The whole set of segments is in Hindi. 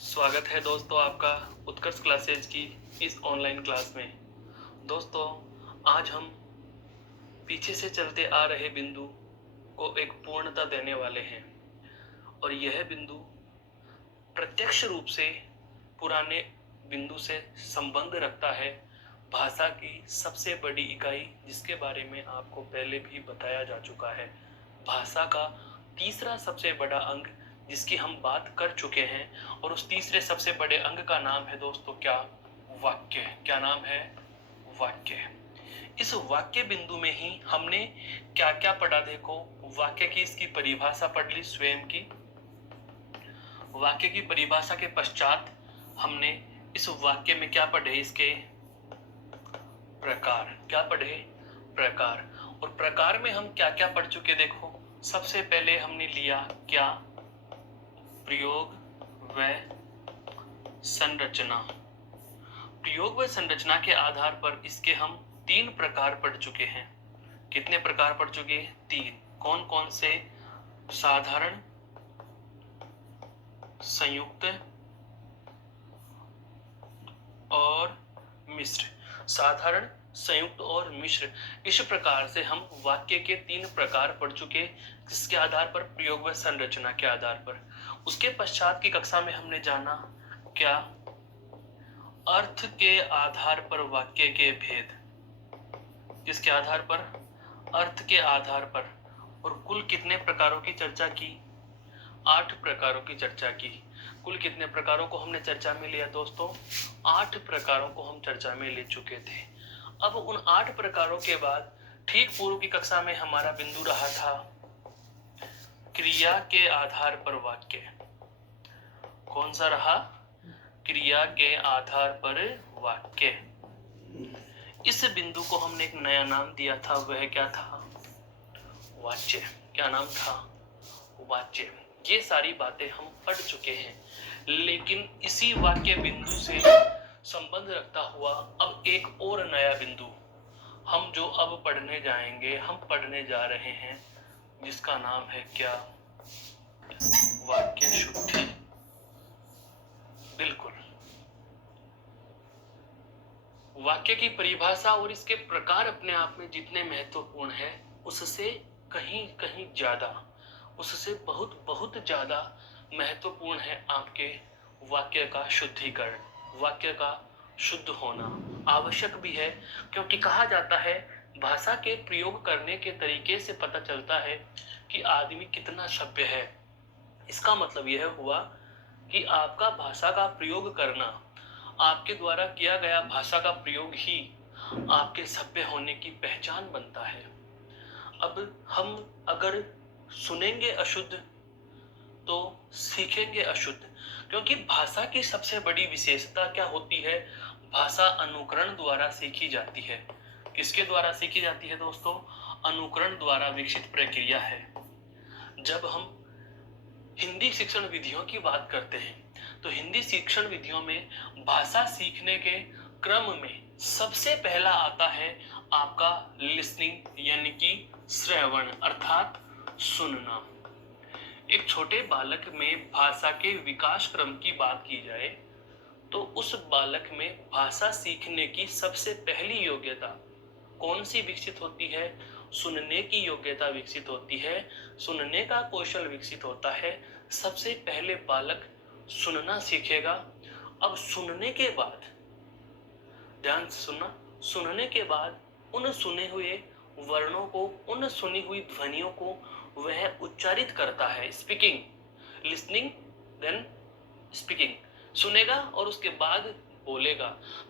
स्वागत है दोस्तों आपका उत्कर्ष क्लासेज की इस ऑनलाइन क्लास में। दोस्तों, आज हम पीछे से चलते आ रहे बिंदु को एक पूर्णता देने वाले हैं और यह बिंदु प्रत्यक्ष रूप से पुराने बिंदु से संबंध रखता है। भाषा की सबसे बड़ी इकाई जिसके बारे में आपको पहले भी बताया जा चुका है, भाषा का तीसरा सबसे बड़ा अंग जिसकी हम बात कर चुके हैं, और उस तीसरे सबसे बड़े अंग का नाम है दोस्तों क्या? वाक्य। क्या नाम है? वाक्य। इस वाक्य बिंदु में ही हमने क्या क्या पढ़ा? देखो, वाक्य की इसकी परिभाषा पढ़ ली स्वयं की। वाक्य की परिभाषा के पश्चात हमने इस वाक्य में क्या पढ़े? इसके प्रकार। क्या पढ़े? प्रकार। और प्रकार में हम क्या क्या पढ़ चुके? देखो, सबसे पहले हमने लिया क्या? प्रयोग व संरचना। प्रयोग व संरचना के आधार पर इसके हम 3 प्रकार पढ़ चुके हैं। कितने प्रकार पढ़ चुके? 3। कौन कौन से? साधारण, संयुक्त और मिश्र। साधारण, संयुक्त और मिश्र, इस प्रकार से हम वाक्य के 3 प्रकार पढ़ चुके। किसके आधार पर? प्रयोग व संरचना के आधार पर। उसके पश्चात की कक्षा में हमने जाना क्या? अर्थ के आधार पर वाक्य के भेद। किसके आधार पर? अर्थ के आधार पर। और कुल कितने प्रकारों की चर्चा की? 8 प्रकारों की चर्चा की। कुल कितने प्रकारों को हमने चर्चा में लिया दोस्तों? 8 प्रकारों को हम चर्चा में ले चुके थे। अब उन 8 प्रकारों के बाद ठीक पूर्व की कक्षा में हमारा बिंदु रहा था क्रिया के आधार पर वाक्य। कौन सा रहा? क्रिया के आधार पर वाक्य। इस बिंदु को हमने एक नया नाम दिया था, वह क्या था? वाच्य। क्या नाम था? वाच्य। ये सारी बातें हम पढ़ चुके हैं, लेकिन इसी वाक्य बिंदु से संबंध रखता हुआ अब एक और नया बिंदु हम जो अब पढ़ने जाएंगे, हम पढ़ने जा रहे हैं, जिसका नाम है क्या? वाक्य शुद्धि। बिल्कुल। वाक्य की परिभाषा और इसके प्रकार अपने आप में जितने महत्वपूर्ण है, उससे कहीं कहीं ज्यादा, उससे बहुत बहुत ज्यादा महत्वपूर्ण है आपके वाक्य का शुद्धिकरण। वाक्य का शुद्ध होना आवश्यक भी है, क्योंकि कहा जाता है भाषा के प्रयोग करने के तरीके से पता चलता है कि आदमी कितना सभ्य है। इसका मतलब यह हुआ कि आपका भाषा का प्रयोग करना, आपके द्वारा किया गया भाषा का प्रयोग ही आपके सभ्य होने की पहचान बनता है। अब हम अगर सुनेंगे अशुद्ध तो सीखेंगे अशुद्ध, क्योंकि भाषा की सबसे बड़ी विशेषता क्या होती है? भाषा अनुकरण द्वारा सीखी जाती है। किसके द्वारा सीखी जाती है दोस्तों? अनुकरण द्वारा विकसित प्रक्रिया है। जब हम हिंदी शिक्षण विधियों की बात करते हैं तो हिंदी शिक्षण विधियों में भाषा सीखने के क्रम में सबसे पहला आता है आपका लिसनिंग, यानी कि श्रवण अर्थात सुनना। एक छोटे बालक में भाषा के विकास क्रम की बात की जाए तो उस बालक में भाषा सीखने की सबसे पहली योग्यता कौन सी विकसित होती है? सुनने की योग्यता विकसित होती है, सुनने का कौशल विकसित होता है। सबसे पहले बालक सुनना सीखेगा। अब सुनने के बाद, ध्यान से सुनना, सुनने के बाद उन सुने हुए वर्णों को, उन सुनी हुई ध्वनियों को वह उच्चारित करता है। Speaking, listening then speaking. सुनेगा और उसके बाद बोलेगा।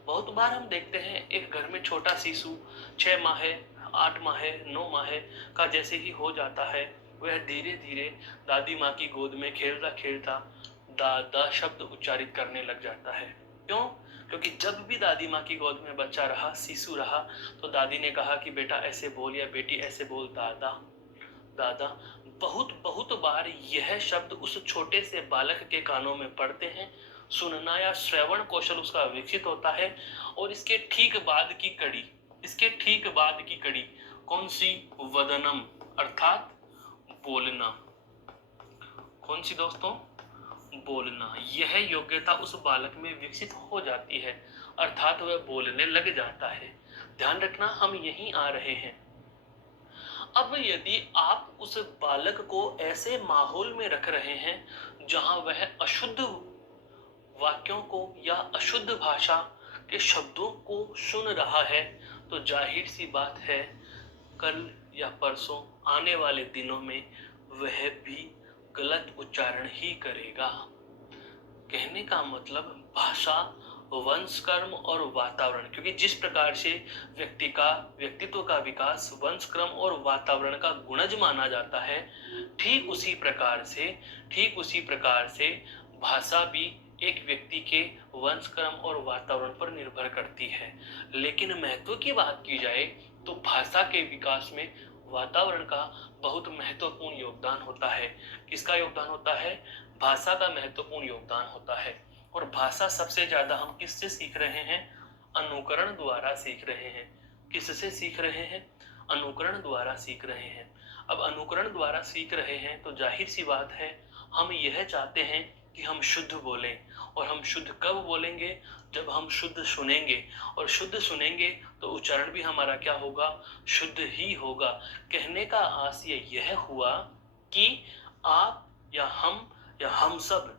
बहुत बार हम देखते हैं एक घर में छोटा शिशु 6 माह, 8 माह, 9 माह का जैसे ही हो जाता है, वह धीरे धीरे दादी माँ की गोद में खेलता खेलता दादा शब्द उच्चारित करने लग जाता है। क्यों? क्योंकि जब भी दादी माँ की गोद में बच्चा रहा, शिशु रहा, तो दादी ने कहा कि बेटा ऐसे बोल या बेटी ऐसे बोल, दादा दादा। बहुत बहुत बार यह शब्द उस छोटे से बालक के कानों में पड़ते हैं, सुनना या श्रवण कौशल उसका विकसित होता है। और इसके ठीक बाद की कड़ी, इसके ठीक बाद की कड़ी कौन सी? वदनम अर्थात बोलना। कौन सी दोस्तों? बोलना, यह योग्यता उस बालक में विकसित हो जाती है, अर्थात वह बोलने लग जाता है। ध्यान रखना, हम यहीं आ रहे हैं। अब यदि आप उस बालक को ऐसे माहौल में रख रहे हैं जहां वह अशुद्ध वाक्यों को या अशुद्ध भाषा के शब्दों को सुन रहा है, तो जाहिर सी बात है कल या परसों आने वाले दिनों में वह भी गलत उच्चारण ही करेगा। कहने का मतलब भाषा, वंश, कर्म और वातावरण, क्योंकि जिस प्रकार से व्यक्तित्व का विकास वंश, क्रम और वातावरण का गुणज माना जाता है, ठीक उसी प्रकार से भाषा भी एक व्यक्ति के वंश, क्रम और वातावरण पर निर्भर करती है। लेकिन महत्व की बात की जाए तो भाषा के विकास में वातावरण का बहुत महत्वपूर्ण योगदान होता है। किसका योगदान होता है? भाषा का महत्वपूर्ण योगदान होता है। और भाषा सबसे ज्यादा हम किससे सीख रहे हैं? अनुकरण द्वारा सीख रहे हैं। किससे सीख रहे हैं? अनुकरण द्वारा सीख रहे हैं। अब अनुकरण द्वारा सीख रहे हैं तो जाहिर सी बात है हम यह चाहते हैं कि हम शुद्ध बोलें। और हम शुद्ध कब बोलेंगे? जब हम शुद्ध सुनेंगे, और शुद्ध सुनेंगे तो उच्चारण भी हमारा क्या होगा? शुद्ध ही होगा। कहने का आशय यह हुआ कि आप या हम सब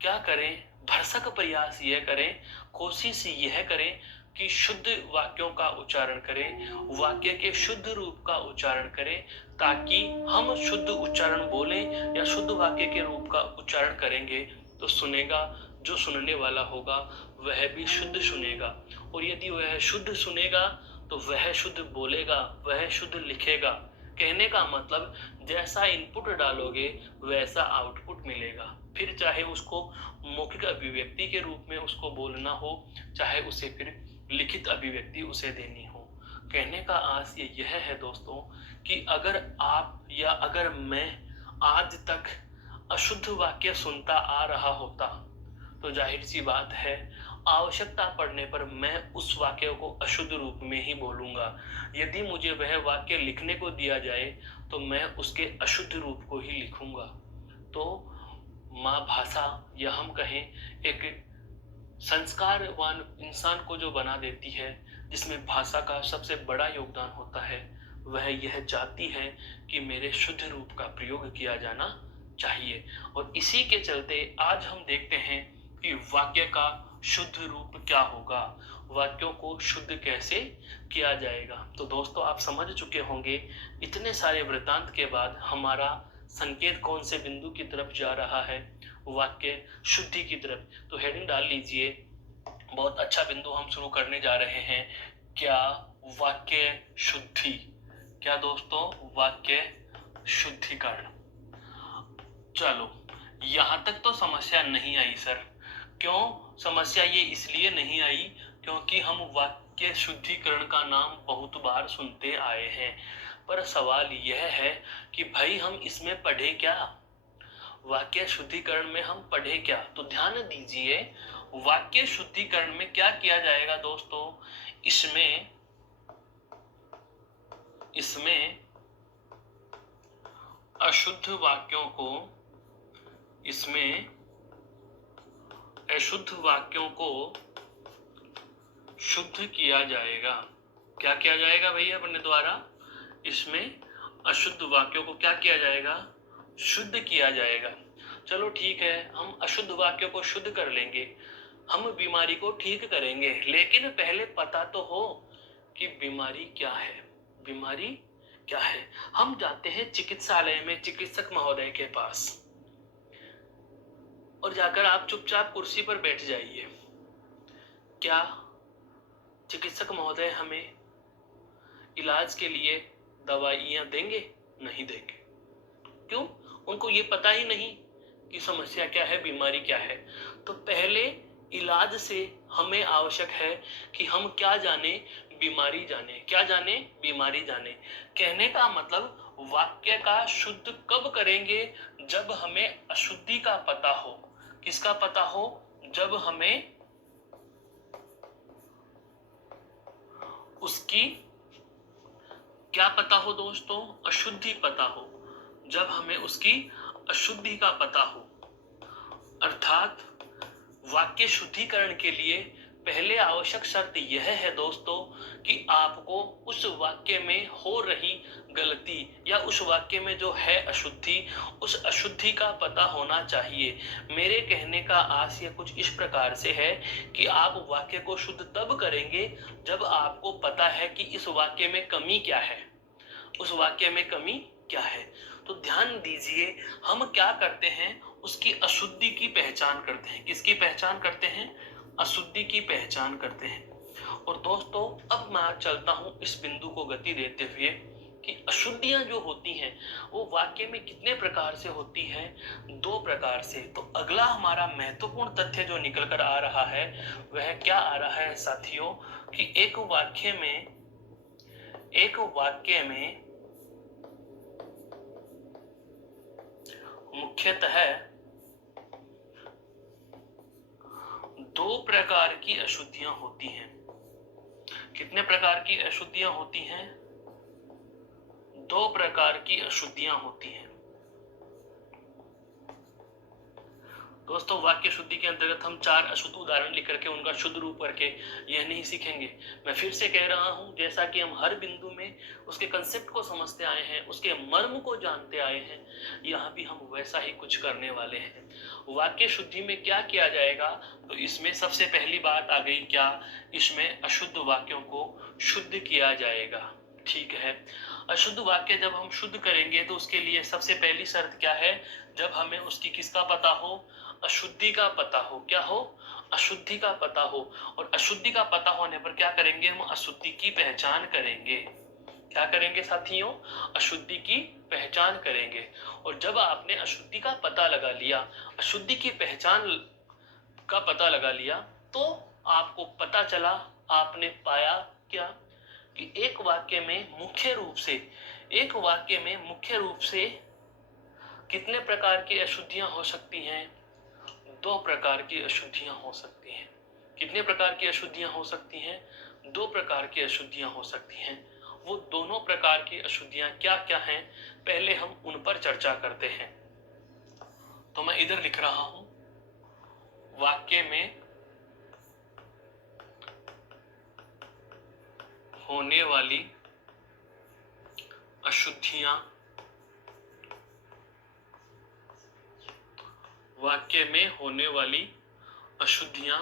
क्या करें? भरसक प्रयास यह करें, कोशिश यह करें कि शुद्ध वाक्यों का उच्चारण करें, वाक्य के शुद्ध रूप का उच्चारण करें, ताकि हम शुद्ध उच्चारण बोलें या शुद्ध वाक्य के रूप का उच्चारण करेंगे तो सुनेगा, जो सुनने वाला होगा वह भी शुद्ध सुनेगा। और यदि वह शुद्ध सुनेगा तो वह शुद्ध बोलेगा, वह शुद्ध लिखेगा। कहने का मतलब जैसा इनपुट डालोगे वैसा आउटपुट मिलेगा। फिर चाहे उसको मौखिक अभिव्यक्ति के रूप में उसको बोलना हो, चाहे उसे फिर लिखित अभिव्यक्ति उसे देनी हो। कहने का आशय यह है दोस्तों कि अगर आप या अगर मैं आज तक अशुद्ध वाक्य सुनता आ रहा होता तो जाहिर सी बात है आवश्यकता पड़ने पर मैं उस वाक्य को अशुद्ध रूप में ही बोलूंगा। यदि मुझे वह वाक्य लिखने को दिया जाए तो मैं उसके अशुद्ध रूप को ही लिखूंगा। तो माँ भाषा, या हम कहें एक संस्कारवान इंसान को जो बना देती है, जिसमें भाषा का सबसे बड़ा योगदान होता है, वह यह चाहती है कि मेरे शुद्ध रूप का प्रयोग किया जाना चाहिए। और इसी के चलते आज हम देखते हैं कि वाक्य का शुद्ध रूप क्या होगा, वाक्यों को शुद्ध कैसे किया जाएगा। तो दोस्तों आप समझ चुके होंगे इतने सारे वृत्तांत के बाद हमारा संकेत कौन से बिंदु की तरफ जा रहा है? वाक्य शुद्धि की तरफ। तो हेडिंग डाल लीजिए, बहुत अच्छा बिंदु हम शुरू करने जा रहे हैं। क्या? वाक्य शुद्धि। क्या दोस्तों? वाक्य शुद्धिकरण। चलो, यहां तक तो समस्या नहीं आई सर। क्यों समस्या ये इसलिए नहीं आई क्योंकि हम वाक्य शुद्धिकरण का नाम बहुत बार सुनते आए हैं। पर सवाल यह है कि भाई हम इसमें पढ़े क्या? वाक्य शुद्धिकरण में हम पढ़े क्या? तो ध्यान दीजिए, वाक्य शुद्धिकरण में क्या किया जाएगा दोस्तों? इसमें अशुद्ध वाक्यों को शुद्ध किया जाएगा। क्या किया जाएगा भैया अपने द्वारा? इसमें अशुद्ध वाक्यों को क्या किया जाएगा? शुद्ध किया जाएगा। चलो ठीक है, हम अशुद्ध वाक्यों को शुद्ध कर लेंगे, हम बीमारी को ठीक करेंगे, लेकिन पहले पता तो हो कि बीमारी क्या है। बीमारी क्या है? हम जाते हैं चिकित्सालय में चिकित्सक महोदय के पास, और जाकर आप चुपचाप कुर्सी पर बैठ जाइए। क्या चिकित्सक महोदय हमें इलाज के लिए दवाइयां देंगे? नहीं देंगे। क्यों? उनको ये पता ही नहीं कि समस्या क्या है, बीमारी क्या है। तो पहले इलाज से हमें आवश्यक है कि हम क्या जाने? बीमारी जाने। क्या जाने? बीमारी जाने। कहने का मतलब वाक्य का शुद्ध कब करेंगे? जब हमें अशुद्धि का पता हो। किसका पता हो? जब हमें उसकी क्या पता हो दोस्तों? अशुद्धि पता हो। जब हमें उसकी अशुद्धि का पता हो। अर्थात वाक्य शुद्धिकरण के लिए पहले आवश्यक शर्त यह है दोस्तों कि आपको उस वाक्य में हो रही गलती या उस वाक्य में जो है अशुद्धि, उस अशुद्धि का पता होना चाहिए। मेरे कहने का आशय कुछ इस प्रकार से है कि आप वाक्य को शुद्ध तब करेंगे जब आपको पता है कि इस वाक्य में कमी क्या है, उस वाक्य में कमी क्या है। तो ध्यान दीजिए, हम क्या करते हैं, उसकी अशुद्धि की पहचान करते हैं। किसकी पहचान करते हैं? अशुद्धि की पहचान करते हैं। और दोस्तों अब मैं चलता हूं इस बिंदु को गति देते हुए कि अशुद्धियां जो होती हैं वो वाक्य में कितने प्रकार से होती है? 2 प्रकार से। तो अगला हमारा महत्वपूर्ण तथ्य जो निकल कर आ रहा है वह क्या आ रहा है साथियों, कि एक वाक्य में मुख्यतः 2 प्रकार की अशुद्धियां होती हैं। कितने प्रकार की अशुद्धियां होती हैं? 2 प्रकार की अशुद्धियां होती हैं। दोस्तों वाक्य शुद्धि के अंतर्गत हम 4 अशुद्ध उदाहरण लिख करके उनका शुद्ध रूप करके यह नहीं सीखेंगे। मैं फिर से कह रहा हूं, जैसा कि हम हर बिंदु में उसके कंसेप्ट को समझते आए हैं, उसके मर्म को जानते आए हैं, यहाँ भी हम वैसा ही कुछ करने वाले हैं। वाक्य शुद्धि में क्या किया जाएगा? तो इसमें सबसे पहली बात आ गई क्या? इसमें अशुद्ध वाक्यों को शुद्ध किया जाएगा। ठीक है, अशुद्ध वाक्य जब हम शुद्ध करेंगे तो उसके लिए सबसे पहली शर्त क्या है? जब हमें उसकी किसका पता हो? अशुद्धि का पता हो। क्या हो? अशुद्धि का पता हो। और अशुद्धि का पता होने पर क्या करेंगे? हम अशुद्धि की पहचान करेंगे। क्या करेंगे साथियों? अशुद्धि की पहचान करेंगे। और जब आपने अशुद्धि का पता लगा लिया, अशुद्धि की पहचान का पता लगा लिया, तो आपको पता चला, आपने पाया क्या? कि एक वाक्य में मुख्य रूप से कितने प्रकार की अशुद्धियां हो सकती हैं? 2 प्रकार की अशुद्धियां हो सकती हैं। कितने प्रकार की अशुद्धियां हो सकती हैं? 2 प्रकार की अशुद्धियां हो सकती हैं। वो दोनों प्रकार की अशुद्धियां क्या क्या हैं, पहले हम उन पर चर्चा करते हैं। तो मैं इधर लिख रहा हूं, वाक्य में होने वाली अशुद्धियां, वाक्य में होने वाली अशुद्धियां।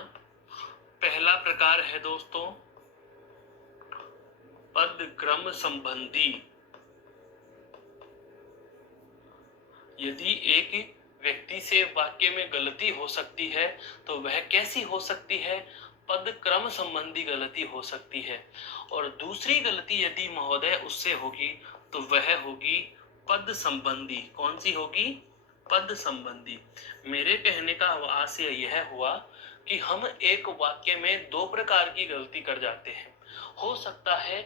पहला प्रकार है दोस्तों पद क्रम संबंधी। यदि एक व्यक्ति से वाक्य में गलती हो सकती है तो वह कैसी हो सकती है? पद क्रम संबंधी गलती हो सकती है। और दूसरी गलती यदि महोदय उससे होगी तो वह होगी पद संबंधी। कौन सी होगी? पद संबंधी। मेरे कहने का आशय यह हुआ कि हम एक वाक्य में 2 प्रकार की गलती कर जाते हैं। हो सकता है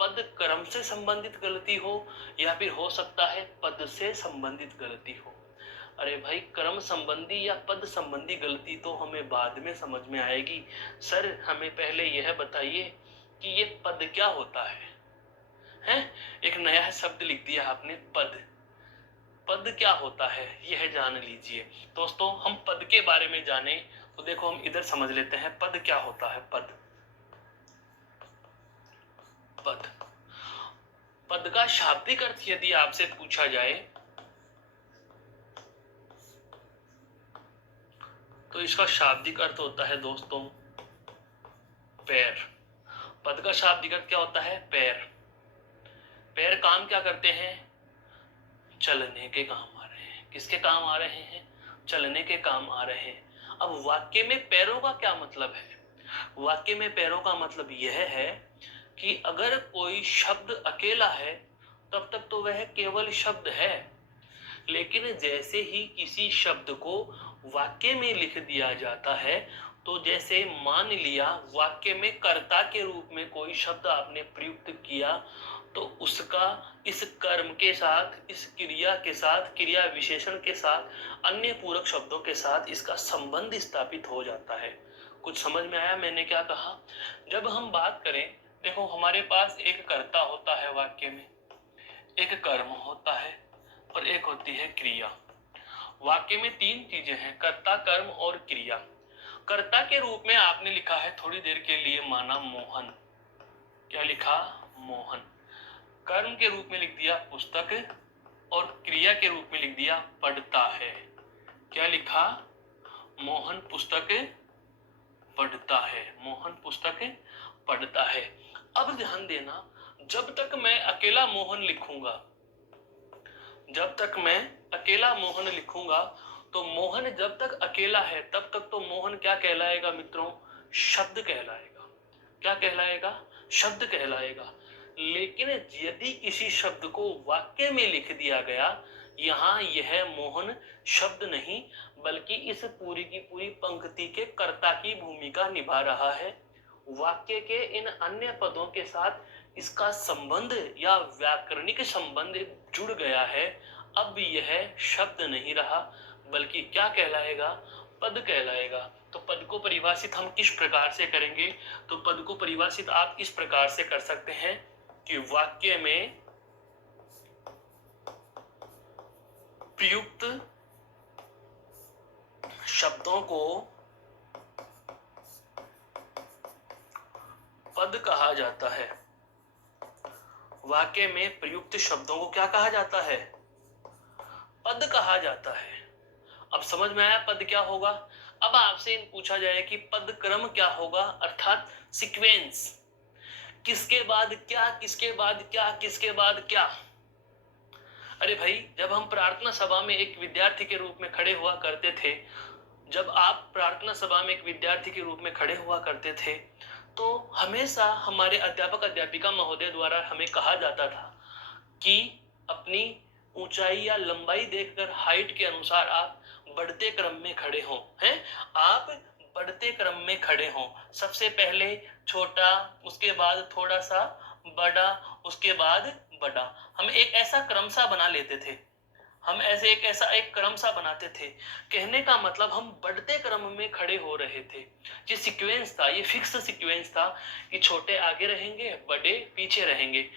पद क्रम से संबंधित गलती हो, या फिर हो सकता है पद से संबंधित गलती हो। अरे भाई, क्रम संबंधी या पद संबंधी गलती तो हमें बाद में समझ में आएगी। सर हमें पहले यह बताइए कि ये पद क्या होता है? हैं? एक नया शब्द लिख दिया आपने, पद। पद क्या होता है यह जान लीजिए। दोस्तों हम पद के बारे में जाने तो देखो हम इधर समझ लेते हैं पद क्या होता है। पद पद पद का शाब्दिक अर्थ यदि आपसे पूछा जाए तो इसका शाब्दिक अर्थ होता है दोस्तों पैर। पद का शाब्दिक अर्थ क्या होता है? पैर। पैर काम क्या करते हैं? चलने के काम आ रहे हैं। किसके काम आ रहे हैं? चलने के काम आ रहे हैं। अब वाक्य में पैरों का क्या मतलब है? वाक्य में पैरों का मतलब यह है कि अगर कोई शब्द अकेला है तब तक तो वह केवल शब्द है, लेकिन जैसे ही किसी शब्द को वाक्य में लिख दिया जाता है, तो जैसे मान लिया वाक्य में कर्ता के रूप में कोई शब्द आपने प्रयुक्त किया, तो उसका इस कर्म के साथ, इस क्रिया के साथ, क्रिया विशेषण के साथ, अन्य पूरक शब्दों के साथ इसका संबंध स्थापित हो जाता है। कुछ समझ में आया मैंने क्या कहा? जब हम बात करें, देखो हमारे पास एक कर्ता होता है वाक्य में, एक कर्म होता है और एक होती है क्रिया। वाक्य में तीन चीजें हैं, कर्ता, कर्म और क्रिया। कर्ता के रूप में आपने लिखा है थोड़ी देर के लिए माना मोहन। क्या लिखा? मोहन। कर्म के रूप में लिख दिया पुस्तक, और क्रिया के रूप में लिख दिया पढ़ता है। क्या लिखा? मोहन पुस्तक पढ़ता है। मोहन पुस्तक पढ़ता है। अब ध्यान देना, जब तक मैं अकेला मोहन लिखूंगा, जब तक मैं अकेला मोहन लिखूंगा, तो मोहन जब तक अकेला है तब तक तो मोहन क्या कहलाएगा मित्रों? शब्द कहलाएगा। क्या कहलाएगा? शब्द कहलाएगा। लेकिन यदि किसी शब्द को वाक्य में लिख दिया गया, यहाँ यह मोहन शब्द नहीं बल्कि इस पूरी की पूरी पंक्ति के कर्ता की भूमिका निभा रहा है। वाक्य के इन अन्य पदों के साथ इसका संबंध या व्याकरणिक संबंध जुड़ गया है। अब यह शब्द नहीं रहा बल्कि क्या कहलाएगा? पद कहलाएगा। तो पद को परिभाषित हम किस प्रकार से करेंगे? तो पद को परिभाषित आप इस प्रकार से कर सकते हैं कि वाक्य में प्रयुक्त शब्दों को पद कहा जाता है। वाक्य में प्रयुक्त शब्दों को क्या कहा जाता है? पद कहा जाता है। अब समझ में आया पद क्या होगा? अब आपसे पूछा जाए कि पद क्रम क्या होगा, अर्थात सीक्वेंस, किसके बाद क्या, किसके बाद क्या, किसके बाद क्या। अरे भाई, जब हम प्रार्थना सभा में एक विद्यार्थी के रूप में खड़े हुआ करते थे, जब आप प्रार्थना सभा में एक विद्यार्थी के रूप में खड़े हुआ करते थे, तो हमेशा हमारे अध्यापक अध्यापिका महोदय द्वारा हमें कहा जाता था कि अपनी ऊंचाई या लंबाई देखकर हाइट के अनुसार आप बढ़ते क्रम में खड़े हों। हैं? आप बढ़ते क्रम में खड़े हों। सबसे पहले छोटा, उसके बाद थोड़ा सा बड़ा, उसके बाद बड़ा। हम एक ऐसा क्रम सा बना लेते थे, हम ऐसे एक क्रम सा बनाते थे। कहने का मतलब हम बढ़ते क्रम में खड़े हो रहे थे। ये सीक्वेंस था, ये फिक्स सीक्वेंस था कि छोटे आगे रहेंगे, बड़े पीछे रहेंगे।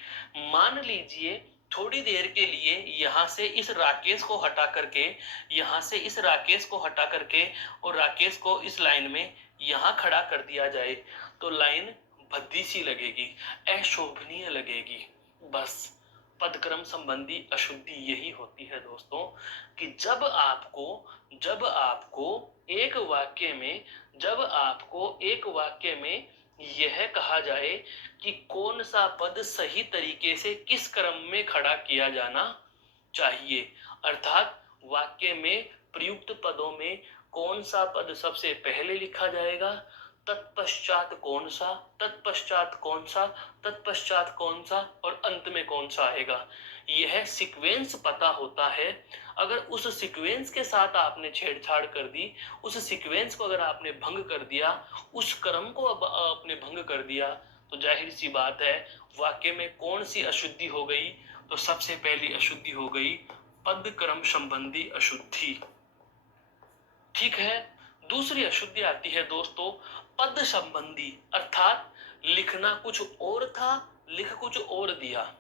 मान लीजिए थोड़ी देर के लिए यहाँ से इस राकेश को हटा करके, यहाँ से इस राकेश को हटा करके और राकेश को इस लाइन में यहाँ खड़ा कर दिया जाए, तो लाइन भद्दी सी लगेगी, अशोभनीय लगेगी। बस पदक्रम संबंधी अशुद्धि यही होती है दोस्तों, कि जब आपको एक वाक्य में यह कहा जाए कि कौन सा पद सही तरीके से किस क्रम में खड़ा किया जाना चाहिए, अर्थात वाक्य में प्रयुक्त पदों में कौन सा पद सबसे पहले लिखा जाएगा, तत्पश्चात कौन सा, तत्पश्चात कौन सा, तत्पश्चात कौन सा और अंत में कौन सा आएगा, यह सीक्वेंस पता होता है। अगर उस सीक्वेंस के साथ आपने छेड़छाड़ कर दी, उस सीक्वेंस को अगर आपने भंग कर दिया, उस क्रम को अब आपने भंग कर दिया, तो जाहिर सी बात है वाक्य में कौन सी अशुद्धि हो गई? तो सबसे पहली अशुद्धि हो गई पद क्रम संबंधी अशुद्धि। ठीक है। दूसरी अशुद्धि आती है दोस्तों पद संबंधी, अर्थात लिखना कुछ और था, लिख कुछ और दिया।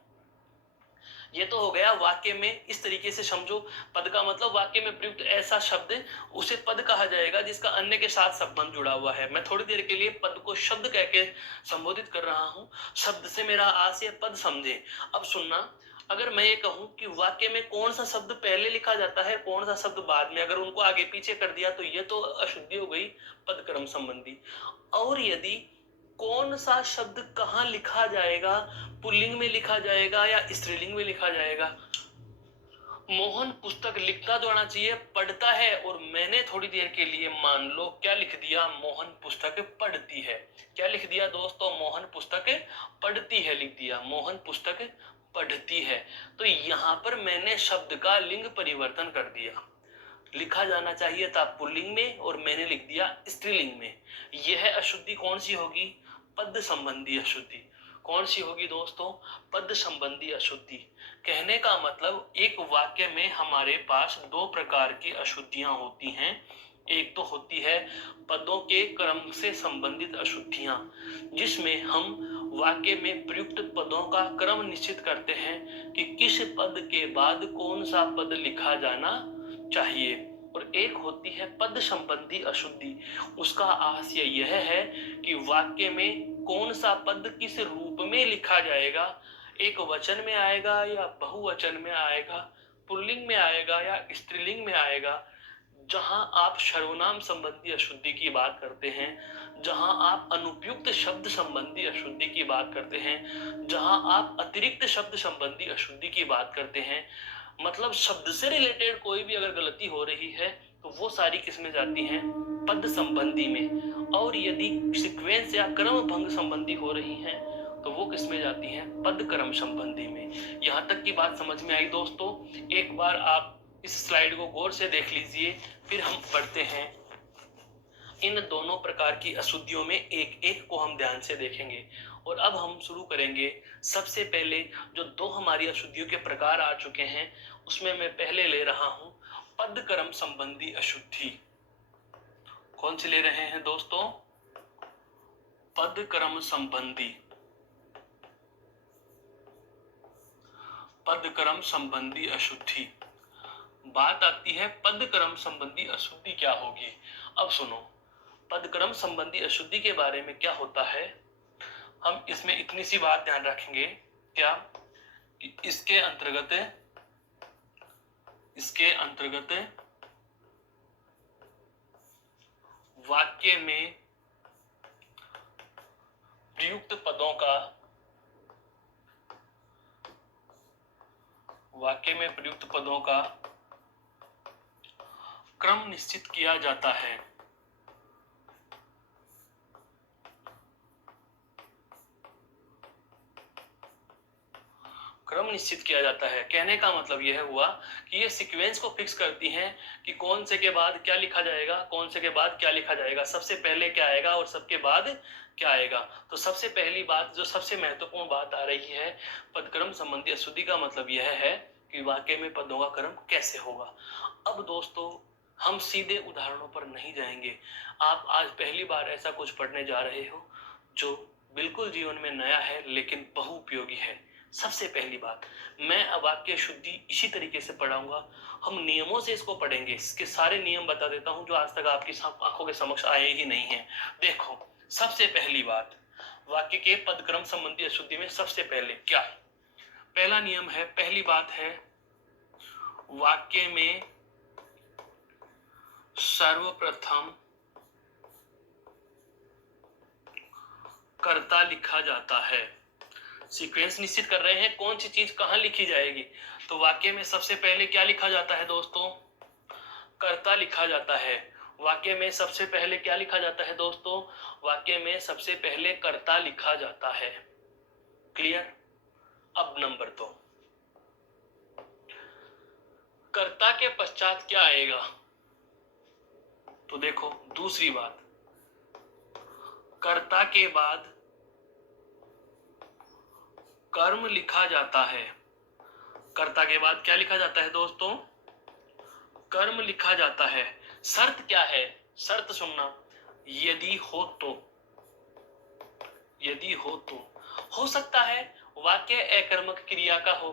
ये तो हो गया वाक्य में, इस तरीके से समझो। पद का मतलब वाक्य में प्रयुक्त ऐसा शब्द, उसे पद कहा जाएगा जिसका अन्य के साथ संबंध जुड़ा हुआ है। मैं थोड़ी देर के लिए पद को शब्द कह के संबोधित कर रहा हूं, शब्द से मेरा आशय पद समझे। अब सुनना, अगर मैं ये कहूं कि वाक्य में कौन सा शब्द पहले लिखा जाता है, कौन सा शब्द बाद में, अगर उनको आगे पीछे कर दिया तो ये तो अशुद्धि हो गई पद क्रम संबंधी। और यदि कौन सा शब्द कहाँ लिखा जाएगा, पुल्लिंग में लिखा जाएगा या स्त्रीलिंग में लिखा जाएगा। मोहन पुस्तक लिखता तो आना चाहिए, पढ़ता है, और मैंने थोड़ी देर के लिए मान लो क्या लिख दिया, मोहन पुस्तक पढ़ती है। क्या लिख दिया दोस्तों? मोहन पुस्तक पढ़ती है लिख दिया, मोहन पुस्तक पढ़ती है। तो यहाँ पर मैंने शब्द का लिंग परिवर्तन कर दिया, लिखा जाना चाहिए था पुल्लिंग में और मैंने लिख दिया स्त्रीलिंग में। यह अशुद्धि कौन सी होगी? पद संबंधी अशुद्धि। कौन सी होगी दोस्तों? पद संबंधी अशुद्धि। कहने का मतलब एक वाक्य में हमारे पास दो प्रकार की अशुद्धियां होती हैं। एक तो होती है पदों के क्रम से संबंधित अशुद्धियां, जिसमें हम वाक्य में प्रयुक्त पदों का क्रम निश्चित करते हैं कि किस पद के बाद कौन सा पद लिखा जाना चाहिए। और एक होती है पद संबंधी अशुद्धि। उसका आशय यह है कि वाक्य में कौन सा पद किस रूप में लिखा जाएगा, एक वचन में आएगा या बहुवचन में आएगा, पुल्लिंग में आएगा या स्त्रीलिंग में आएगा। जहां आप सर्वनाम संबंधी अशुद्धि की बात करते हैं, जहां आप अनुपयुक्त शब्द संबंधी अशुद्धि की बात करते हैं, जहां आप अतिरिक्त शब्द संबंधी अशुद्धि की बात करते हैं, मतलब शब्द से रिलेटेड कोई भी अगर गलती हो रही है तो वो सारी किसमें जाती हैं, पद संबंधी में। और यदि सीक्वेंस या क्रम भंग संबंधी हो रही हैं तो वो किसमें जाती हैं, पद क्रम संबंधी में। यहां तक की बात समझ में आई दोस्तों? एक बार आप इस स्लाइड को गौर से देख लीजिए, फिर हम पढ़ते हैं। इन दोनों प्रकार की अशुद्धियों में एक एक को हम ध्यान से देखेंगे। और अब हम शुरू करेंगे। सबसे पहले जो दो हमारी अशुद्धियों के प्रकार आ चुके हैं, उसमें मैं पहले ले रहा हूं पद क्रम संबंधी अशुद्धि। कौन सी ले रहे हैं दोस्तों? पद क्रम संबंधी। पद क्रम संबंधी अशुद्धि। बात आती है पद क्रम संबंधी अशुद्धि क्या होगी। अब सुनो, पद क्रम संबंधी अशुद्धि के बारे में क्या होता है। हम इसमें इतनी सी बात ध्यान रखेंगे, क्या कि इसके अंतर्गत वाक्य में प्रयुक्त पदों का क्रम निश्चित किया जाता है। क्रम निश्चित किया जाता है कहने का मतलब यह हुआ कि ये सीक्वेंस को फिक्स करती हैं कि कौन से के बाद क्या लिखा जाएगा, कौन से के बाद क्या लिखा जाएगा, सबसे पहले क्या आएगा और सबके बाद क्या आएगा। तो सबसे पहली बात, जो सबसे महत्वपूर्ण बात आ रही है, पदक्रम संबंधी अशुद्धि का मतलब यह है कि वाक्य में पदों का क्रम कैसे होगा। अब दोस्तों हम सीधे उदाहरणों पर नहीं जाएंगे। आप आज पहली बार ऐसा कुछ पढ़ने जा रहे हो जो बिल्कुल जीवन में नया है लेकिन बहुउपयोगी है। सबसे पहली बात, मैं वाक्य शुद्धि इसी तरीके से पढ़ाऊंगा। हम नियमों से इसको पढ़ेंगे। इसके सारे नियम बता देता हूं जो आज तक आपकी आंखों के समक्ष आए ही नहीं है। देखो, सबसे पहली बात, वाक्य के पदक्रम संबंधी अशुद्धि में सबसे पहले क्या है? पहला नियम है, पहली बात है, वाक्य में सर्वप्रथम कर्ता लिखा जाता है। सीक्वेंस निश्चित कर रहे हैं कौन सी चीज कहां लिखी जाएगी। तो वाक्य में सबसे पहले क्या लिखा जाता है दोस्तों? कर्ता लिखा जाता है। वाक्य में सबसे पहले क्या लिखा जाता है दोस्तों? वाक्य में सबसे पहले कर्ता लिखा जाता है। क्लियर? अब नंबर 2, कर्ता के पश्चात क्या आएगा? तो देखो, दूसरी बात, कर्ता के बाद कर्म लिखा जाता है। कर्ता के बाद क्या लिखा जाता है दोस्तों? कर्म लिखा जाता है। शर्त क्या है? शर्त सुनना, यदि हो तो। यदि हो तो हो सकता है वाक्य अकर्मक क्रिया का हो,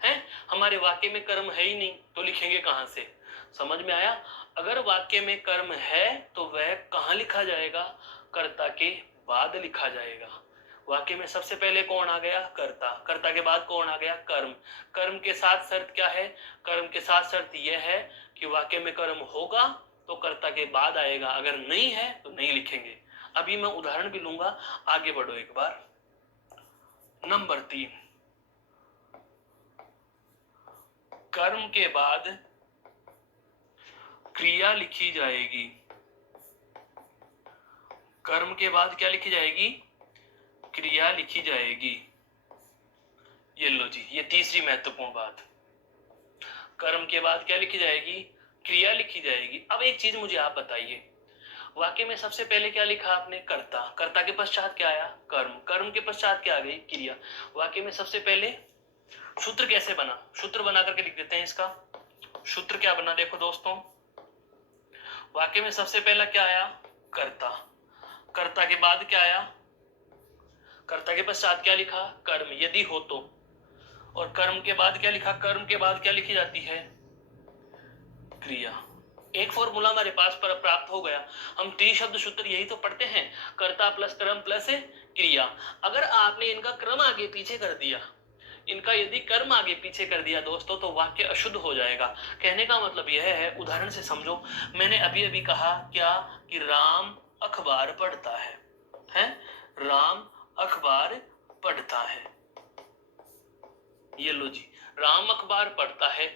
है, हमारे वाक्य में कर्म है ही नहीं तो लिखेंगे कहां से? समझ में आया? अगर वाक्य में कर्म है तो वह कहां लिखा जाएगा? कर्ता के बाद लिखा जाएगा। वाक्य में सबसे पहले कौन आ गया? कर्ता। कर्ता के बाद कौन आ गया? कर्म। कर्म के साथ शर्त क्या है? कर्म के साथ शर्त यह है कि वाक्य में कर्म होगा तो कर्ता के बाद आएगा, अगर नहीं है तो नहीं लिखेंगे। अभी मैं उदाहरण भी लूंगा, आगे बढ़ो एक बार। नंबर 3, कर्म के बाद क्रिया लिखी जाएगी। कर्म के बाद क्या लिखी जाएगी? क्रिया लिखी जाएगी। ये लो जी, ये तीसरी महत्वपूर्ण बात। कर्म के बाद क्या लिखी जाएगी? क्रिया लिखी जाएगी। अब एक चीज मुझे आप बताइए, वाक्य में सबसे पहले क्या लिखा आपने? कर्ता। कर्ता के पश्चात क्या आया? कर्म। कर्म के पश्चात क्या आ गई? क्रिया। वाक्य में सबसे पहले सूत्र कैसे बना? सूत्र बना करके लिख देते हैं इसका। सूत्र क्या बना? देखो दोस्तों, वाक्य में सबसे पहला क्या आया? कर्ता। कर्ता के बाद क्या आया? कर्ता के पश्चात क्या लिखा? कर्म, यदि हो तो। और कर्म के बाद क्या लिखा? कर्म के बाद क्या लिखी जाती है? क्रिया। एक फॉर्मूला हमारे पास पर प्राप्त हो गया। हम त्रिशब्द सूत्र यही तो पढ़ते हैं, कर्ता प्लस कर्म प्लस क्रिया। अगर आपने इनका क्रम आगे पीछे कर दिया, इनका यदि कर्म आगे पीछे कर दिया दोस्तों, तो वाक्य अशुद्ध हो जाएगा। कहने का मतलब यह है, उदाहरण से समझो। मैंने अभी अभी कहा क्या, कि राम अखबार पढ़ता है? राम अखबार पढ़ता है। ये लो जी, राम अखबार पढ़ता है।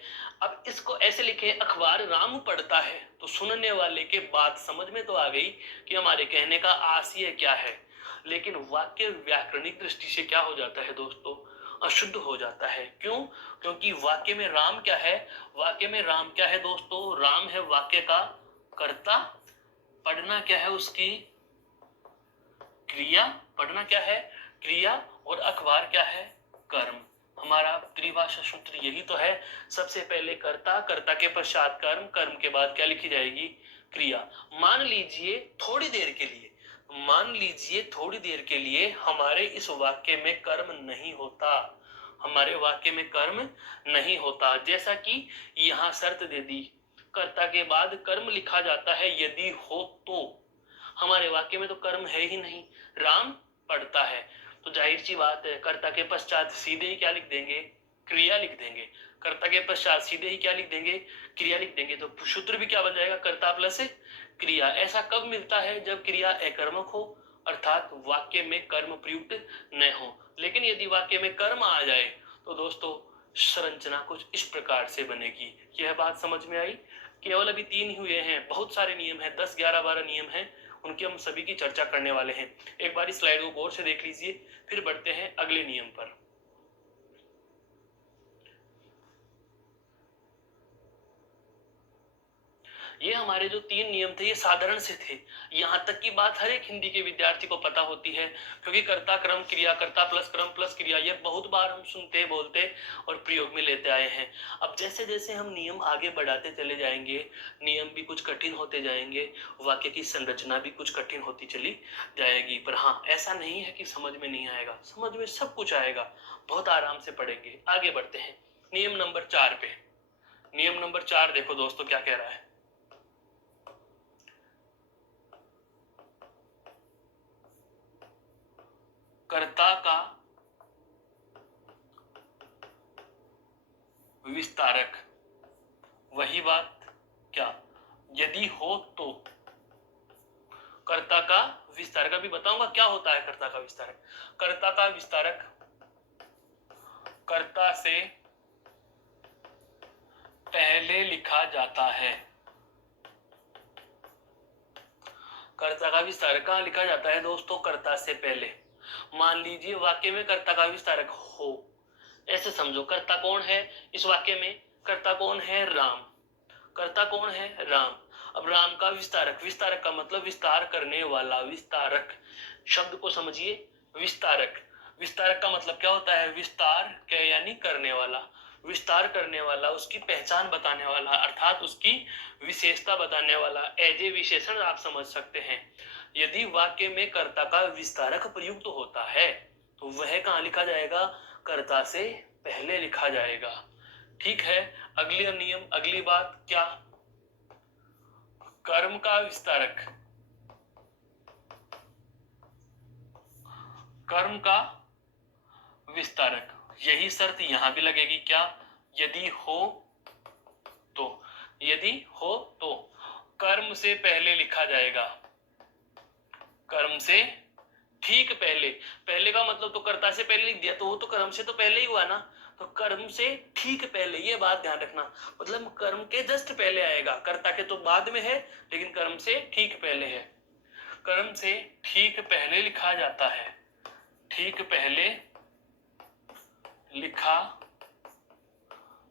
अब इसको ऐसे लिखे, अखबार राम पढ़ता है, तो सुनने वाले के बात समझ में तो आ गई कि हमारे कहने का आशय क्या है। लेकिन वाक्य व्याकरणिक दृष्टि से क्या हो जाता है दोस्तों, अशुद्ध हो जाता है। क्यों? क्योंकि वाक्य में राम क्या है, वाक्य में राम क्या है दोस्तों, राम है वाक्य का कर्ता, पढ़ना क्या है उसकी क्रिया, पढ़ना क्या है क्रिया, और अखबार क्या है कर्म। हमारा त्रिभाषा सूत्र यही तो है, सबसे पहले कर्ता, कर्ता के पश्चात कर्म, कर्म के बाद क्या लिखी जाएगी, क्रिया। मान लीजिए थोड़ी देर के लिए, मान लीजिए थोड़ी देर के लिए हमारे इस वाक्य में कर्म नहीं होता, हमारे वाक्य में कर्म नहीं होता। जैसा कि यहां शर्त दे दी, कर्ता के बाद कर्म लिखा जाता है यदि हो तो। हमारे वाक्य में तो कर्म है ही नहीं, राम पढ़ता है, तो जाहिर सी बात है कर्ता के पश्चात सीधे ही क्या लिख देंगे, क्रिया लिख देंगे। कर्ता के पश्चात सीधे ही क्या लिख देंगे, क्रिया लिख देंगे। तो सूत्र भी क्या बन जाएगा, कर्ता प्लस क्रिया। ऐसा कब मिलता है, जब क्रिया अकर्मक हो, अर्थात वाक्य में कर्म प्रयुक्त न हो। लेकिन यदि वाक्य में कर्म आ जाए तो दोस्तों संरचना कुछ इस प्रकार से बनेगी। यह बात समझ में आई? केवल अभी 3 हुए हैं, बहुत सारे नियम हैं, 10 11 12 नियम हैं, उनकी हम सभी की चर्चा करने वाले हैं। एक बार इस स्लाइड को गौर से देख लीजिए, फिर बढ़ते हैं अगले नियम पर। ये हमारे जो 3 नियम थे ये साधारण से थे। यहां तक की बात हर एक हिंदी के विद्यार्थी को पता होती है, क्योंकि कर्ता क्रम क्रिया, कर्ता प्लस क्रम प्लस क्रिया, ये बहुत बार हम सुनते बोलते और प्रयोग में लेते आए हैं। अब जैसे जैसे हम नियम आगे बढ़ाते चले जाएंगे, नियम भी कुछ कठिन होते जाएंगे, वाक्य की संरचना भी कुछ कठिन होती चली जाएगी। पर हाँ, ऐसा नहीं है कि समझ में नहीं आएगा, समझ में सब कुछ आएगा, बहुत आराम से पढ़ेंगे। आगे बढ़ते हैं नियम नंबर 4 पे। नियम नंबर 4 देखो दोस्तों क्या कह रहा है, कर्ता का विस्तारक, वही बात क्या, यदि हो तो। कर्ता का विस्तारक, अभी बताऊंगा क्या होता है कर्ता का विस्तारक। कर्ता का विस्तारक कर्ता से पहले लिखा जाता है। कर्ता का विस्तारक कहां लिखा जाता है दोस्तों, कर्ता से पहले। मान लीजिए वाक्य में कर्ता का विस्तारक हो, ऐसे समझो कर्ता कौन है इस वाक्य में, कर्ता कौन है, राम। कर्ता कौन है, राम। अब राम का विस्तारक, विस्तारक का मतलब विस्तार करने वाला, विस्तारक शब्द को समझिए, विस्तारक। विस्तारक का मतलब क्या होता है, विस्तार क्या यानी करने वाला, विस्तार करने वाला, उसकी पहचान बताने वाला, अर्थात उसकी विशेषता बताने वाला, एज ए विशेषण आप समझ सकते हैं। यदि वाक्य में कर्ता का विस्तारक प्रयुक्त होता है तो वह कहां लिखा जाएगा, कर्ता से पहले लिखा जाएगा। ठीक है, अगले नियम, अगली बात क्या, कर्म का विस्तारक, कर्म का विस्तारक, यही शर्त यहां भी लगेगी क्या, यदि हो तो। यदि हो तो कर्म से पहले लिखा जाएगा, कर्म से ठीक पहले। पहले का मतलब तो कर्ता से पहले लिख दिया, तो वो तो कर्म से तो पहले ही हुआ ना, तो कर्म से ठीक पहले, ये बात ध्यान रखना, मतलब कर्म के जस्ट पहले आएगा, कर्ता के तो बाद में है लेकिन कर्म से ठीक पहले है। कर्म से ठीक पहले लिखा जाता है, ठीक पहले लिखा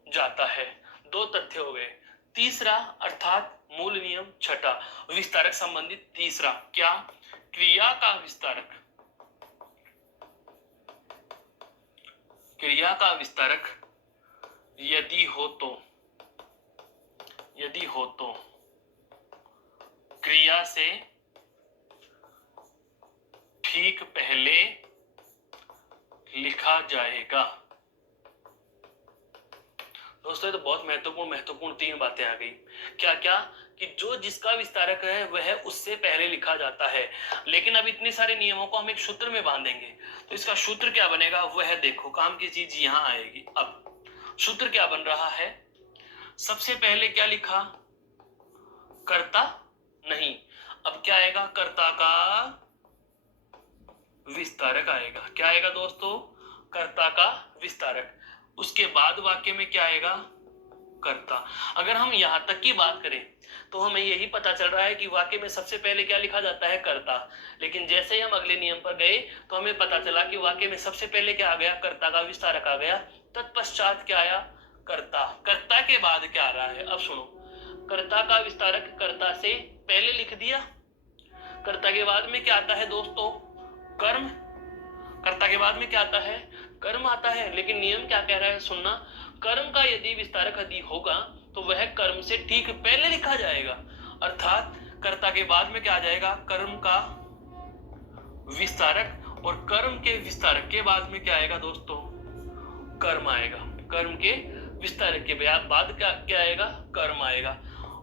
जाता है। 2 तथ्य हो गए। तीसरा अर्थात मूल नियम छठा, विस्तारक संबंधित तीसरा क्या, क्रिया का विस्तारक, क्रिया का विस्तारक यदि हो तो, यदि हो तो क्रिया से ठीक पहले लिखा जाएगा। दोस्तों ये तो बहुत महत्वपूर्ण 3 बातें आ गई। क्या क्या, कि जो जिसका विस्तारक है वह उससे पहले लिखा जाता है। लेकिन अब इतने सारे नियमों को हम एक सूत्र में बांधेंगे, तो इसका सूत्र क्या बनेगा वह देखो, काम की चीज यहां आएगी। अब सूत्र क्या बन रहा है, सबसे पहले क्या लिखा, कर्ता नहीं, अब क्या आएगा, कर्ता का विस्तारक आएगा। क्या आएगा दोस्तों, कर्ता का विस्तारक। उसके बाद वाक्य में क्या आएगा, कर्ता। अगर हम यहां तक की बात करें तो हमें यही पता चल रहा है कि वाक्य में सबसे पहले क्या लिखा जाता है, कर्ता। लेकिन जैसे ही हम अगले नियम पर गए तो हमें पता चला कि वाक्य में सबसे पहले क्या आ गया, कर्ता का विस्तारक आ गया, तत्पश्चात क्या आया, कर्ता। कर्ता के बाद क्या आ रहा है, अब सुनो, कर्ता का विस्तारक कर्ता से पहले लिख दिया। कर्ता के बाद में क्या आता है दोस्तों, कर्म। कर्ता के बाद में क्या आता है, कर्म आता है। लेकिन नियम क्या कह रहा है, सुनना, कर्म का यदि विस्तारक यदि होगा तो वह कर्म से ठीक पहले लिखा जाएगा। अर्थात कर्ता के बाद में क्या आ जाएगा, कर्म का विस्तारक, और कर्म के विस्तारक के बाद में क्या आएगा दोस्तों, कर्म आएगा। कर्म के विस्तारक के बाद क्या आएगा, कर्म आएगा।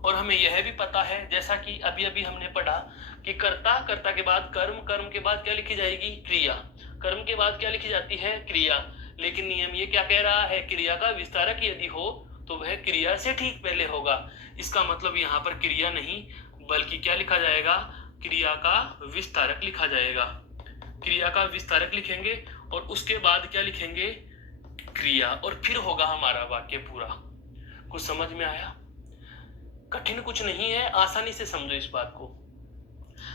और हमें यह भी पता है, जैसा कि अभी अभी हमने पढ़ा, कि कर्ता, कर्ता के बाद कर्म, कर्म के बाद क्या लिखी जाएगी, क्रिया। कर्म के बाद क्या लिखी जाती है, क्रिया। लेकिन नियम ये क्या कह रहा है, क्रिया का विस्तारक यदि हो तो वह क्रिया से ठीक पहले होगा। इसका मतलब यहाँ पर क्रिया नहीं बल्कि क्या लिखा जाएगा, क्रिया का विस्तारक लिखा जाएगा। क्रिया का विस्तारक लिखेंगे और उसके बाद क्या लिखेंगे, क्रिया, और फिर होगा हमारा वाक्य पूरा। कुछ समझ में आया, कठिन कुछ नहीं है, आसानी से समझो इस बात को।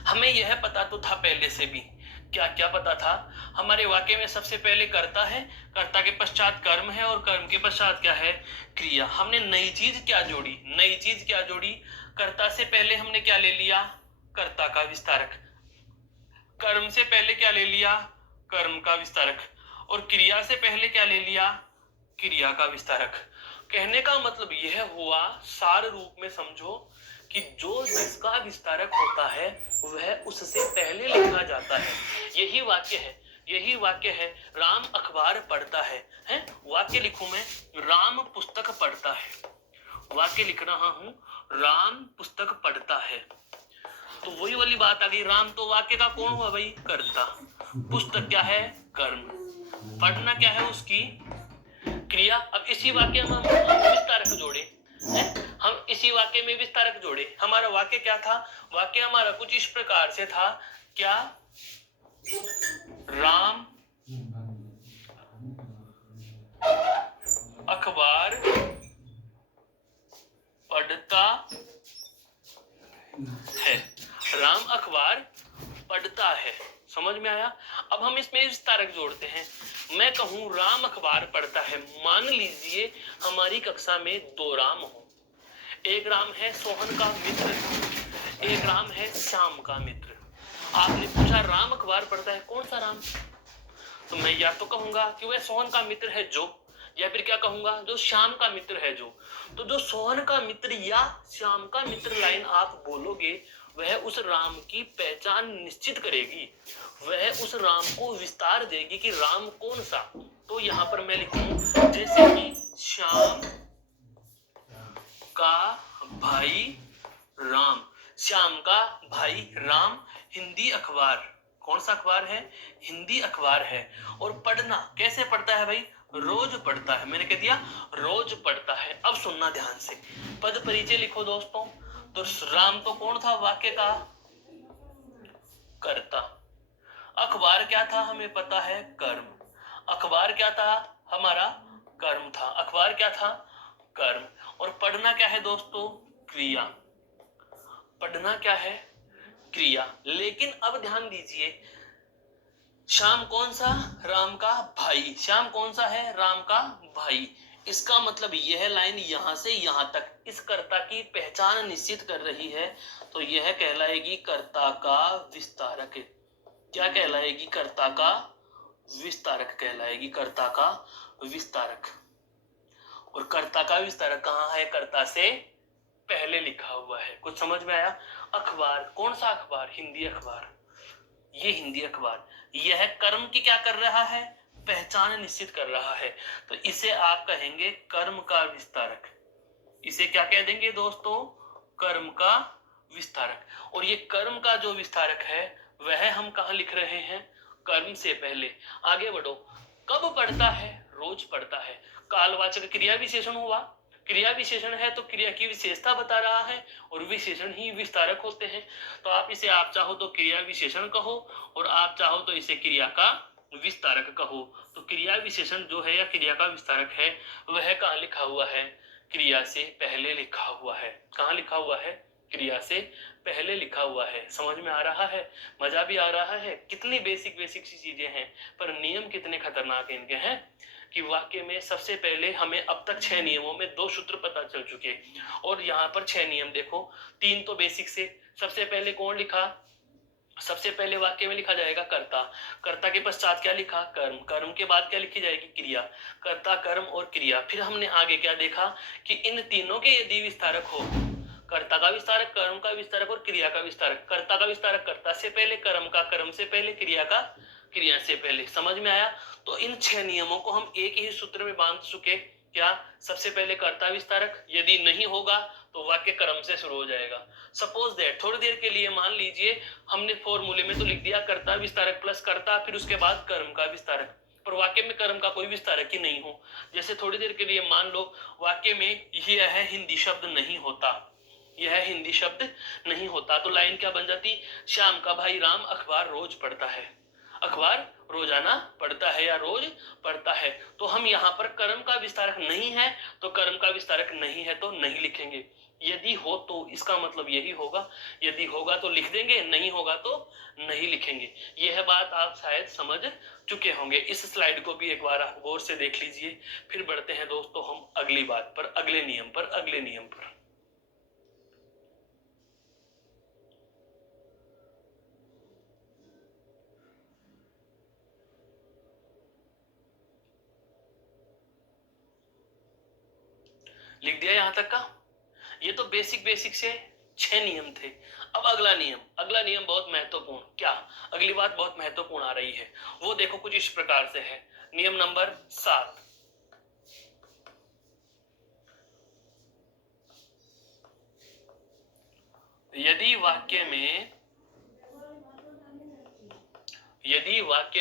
हमें यह पता तो था पहले से भी, क्या क्या पता था, हमारे वाक्य में सबसे पहले कर्ता है, कर्ता के पश्चात कर्म है, और कर्म के पश्चात क्या है, क्रिया। हमने नई चीज क्या जोड़ी, नई चीज क्या जोड़ी, कर्ता से पहले हमने क्या ले लिया, कर्ता का विस्तारक। कर्म से पहले क्या ले लिया, कर्म का विस्तारक। और क्रिया से पहले क्या ले लिया, क्रिया का विस्तारक। कहने का मतलब यह हुआ, सार रूप में समझो, कि जो जिसका विस्तारक होता है वह उससे पहले लिखा जाता है। यही वाक्य है, यही वाक्य है, राम अखबार पढ़ता है वाक्य लिखूं मैं, राम पुस्तक पढ़ता है, वाक्य लिख रहा हूं, राम पुस्तक पढ़ता है। तो वही वाली बात आ गई, राम तो वाक्य का कौन हुआ भाई, कर्ता। पुस्तक क्या है, कर्म। पढ़ना क्या है, उसकी क्रिया। अब इसी वाक्य में हम विस्तारक जोड़े, हम इसी वाक्य में विस्तारक जोड़े। हमारा वाक्य क्या था, वाक्य हमारा कुछ इस प्रकार से था, क्या, राम अखबार पढ़ता है, राम अखबार पढ़ता है। समझ में आया। अब हम इसमें विस्तारक जोड़ते हैं। मैं कहूं राम अखबार पढ़ता है, मान लीजिए हमारी कक्षा में दो राम हो, एक राम है सोहन का मित्र, एक राम है श्याम का मित्र। आपने पूछा राम अखबार पढ़ता है, कौन सा राम, तो मैं या तो कहूंगा कि वह सोहन का मित्र है जो, या फिर क्या कहूंगा, जो श्याम का मित्र है जो। तो जो सोहन का मित्र या श्याम का मित्र लाइन आप बोलोगे वह उस राम की पहचान निश्चित करेगी, वह उस राम को विस्तार देगी कि राम कौन सा। तो यहां पर मैं लिखूं जैसे कि श्याम का भाई राम, श्याम का भाई राम हिंदी अखबार, कौन सा अखबार है, हिंदी अखबार है। और पढ़ना कैसे पढ़ता है भाई, रोज पढ़ता है, मैंने कह दिया रोज पढ़ता है। अब सुनना ध्यान से, पद परिचय लिखो दोस्तों। तो राम तो कौन था, वाक्य का कर्ता। अखबार क्या था, हमें पता है, कर्म। अखबार क्या था, हमारा कर्म था। अखबार क्या था, कर्म। और पढ़ना क्या है दोस्तों, क्रिया। पढ़ना क्या है, क्रिया। लेकिन अब ध्यान दीजिए, श्याम कौन सा, राम का भाई। श्याम कौन सा है, राम का भाई। इसका मतलब यह लाइन यहां से यहां तक इस कर्ता की पहचान निश्चित कर रही है, तो यह कहलाएगी कर्ता का विस्तारक। क्या कहलाएगी, कर्ता का विस्तारक कहलाएगी, कर्ता का विस्तारक। और कर्ता का विस्तारक कहाँ है, कर्ता से पहले लिखा हुआ है। कुछ समझ में आया। अखबार, कौन सा अखबार, हिंदी अखबार, ये हिंदी अखबार। यह कर्म की क्या कर रहा है, पहचान निश्चित कर रहा है, तो इसे आप कहेंगे कर्म का विस्तारक। इसे क्या कह देंगे दोस्तों, कर्म का विस्तारक। और ये कर्म का जो विस्तारक है वह हम कहाँ लिख रहे हैं? कर्म से पहले। आगे बढ़ो। कब पढ़ता है? रोज पढ़ता है। कालवाचक क्रिया विशेषण हुआ। क्रिया विशेषण है तो क्रिया की विशेषता बता रहा है और विशेषण ही विस्तारक होते हैं। तो आप इसे आप चाहो तो क्रिया विशेषण कहो और आप चाहो तो इसे क्रिया का विस्तारक कहो। तो क्रिया विशेषण जो है या क्रिया का विस्तारक है वह कहाँ लिखा हुआ है? क्रिया से पहले लिखा हुआ है। कहाँ लिखा हुआ है? क्रिया से पहले लिखा हुआ है। समझ में आ रहा है? मजा भी आ रहा है? कितनी बेसिक बेसिक सी चीजें हैं पर नियम कितने खतरनाक इनके हैं कि वाक्य में सबसे पहले हमें अब तक 6 नियमों में 2 सूत्र पता चल चुके और यहाँ पर 6 नियम देखो। 3 तो बेसिक से। सबसे पहले कौन लिखा? सबसे पहले वाक्य में लिखा जाएगा कर्ता। कर्ता के पश्चात क्या लिखा? कर्म। कर्म के बाद क्या लिखी जाएगी? क्रिया। कर्ता, कर्म और क्रिया। फिर हमने आगे क्या देखा कि इन तीनों के यदि विस्तारक हो, कर्ता का विस्तारक, कर्म का विस्तारक और क्रिया का विस्तारक। कर्ता का विस्तारक कर्ता से पहले, कर्म का कर्म से पहले, क्रिया का क्रिया से पहले। समझ में आया? तो इन 6 नियमों को हम एक ही सूत्र में बांध चुके। क्या? सबसे पहले कर्ता विस्तारक, यदि नहीं होगा तो वाक्य कर्म से शुरू हो जाएगा। सपोज दैट थोड़ी देर के लिए मान लीजिए हमने फॉर्मूले में तो लिख दिया कर्ता विस्तारक प्लस कर्ता, फिर उसके बाद कर्म का विस्तारक, पर वाक्य में कर्म का कोई विस्तारक ही नहीं हो। जैसे थोड़ी देर के लिए मान लो वाक्य में यह हिंदी शब्द नहीं होता, यह हिंदी शब्द नहीं होता, तो लाइन क्या बन जाती? श्याम का भाई राम अखबार रोज पढ़ता है। अखबार रोजाना पढ़ता है या रोज पढ़ता है। तो हम यहाँ पर कर्म का विस्तारक नहीं है तो कर्म का विस्तारक नहीं है तो नहीं लिखेंगे। यदि हो तो इसका मतलब यही होगा, यदि होगा तो लिख देंगे, नहीं होगा तो नहीं लिखेंगे। यह बात आप शायद समझ चुके होंगे। इस स्लाइड को भी एक बार गौर से देख लीजिए। फिर बढ़ते हैं दोस्तों हम अगली बात पर, अगले नियम पर, अगले नियम पर। लिख दिया यहां तक का? ये तो बेसिक बेसिक से 6 नियम थे। अब अगला नियम, अगला नियम बहुत महत्वपूर्ण। क्या? अगली बात बहुत महत्वपूर्ण आ रही है। वो देखो कुछ इस प्रकार से है। नियम नंबर 7। यदि वाक्य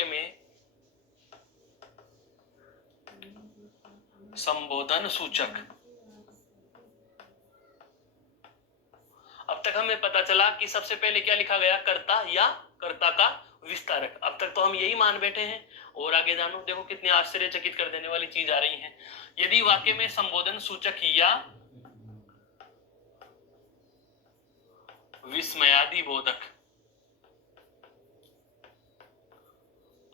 में संबोधन सूचक, अब तक हमें पता चला कि सबसे पहले क्या लिखा गया? कर्ता या कर्ता का विस्तारक। अब तक तो हम यही मान बैठे हैं और आगे जानो, देखो कितनी आश्चर्यचकित कर देने वाली चीज आ रही है। यदि वाक्य में संबोधन सूचक या विस्मयादि बोधक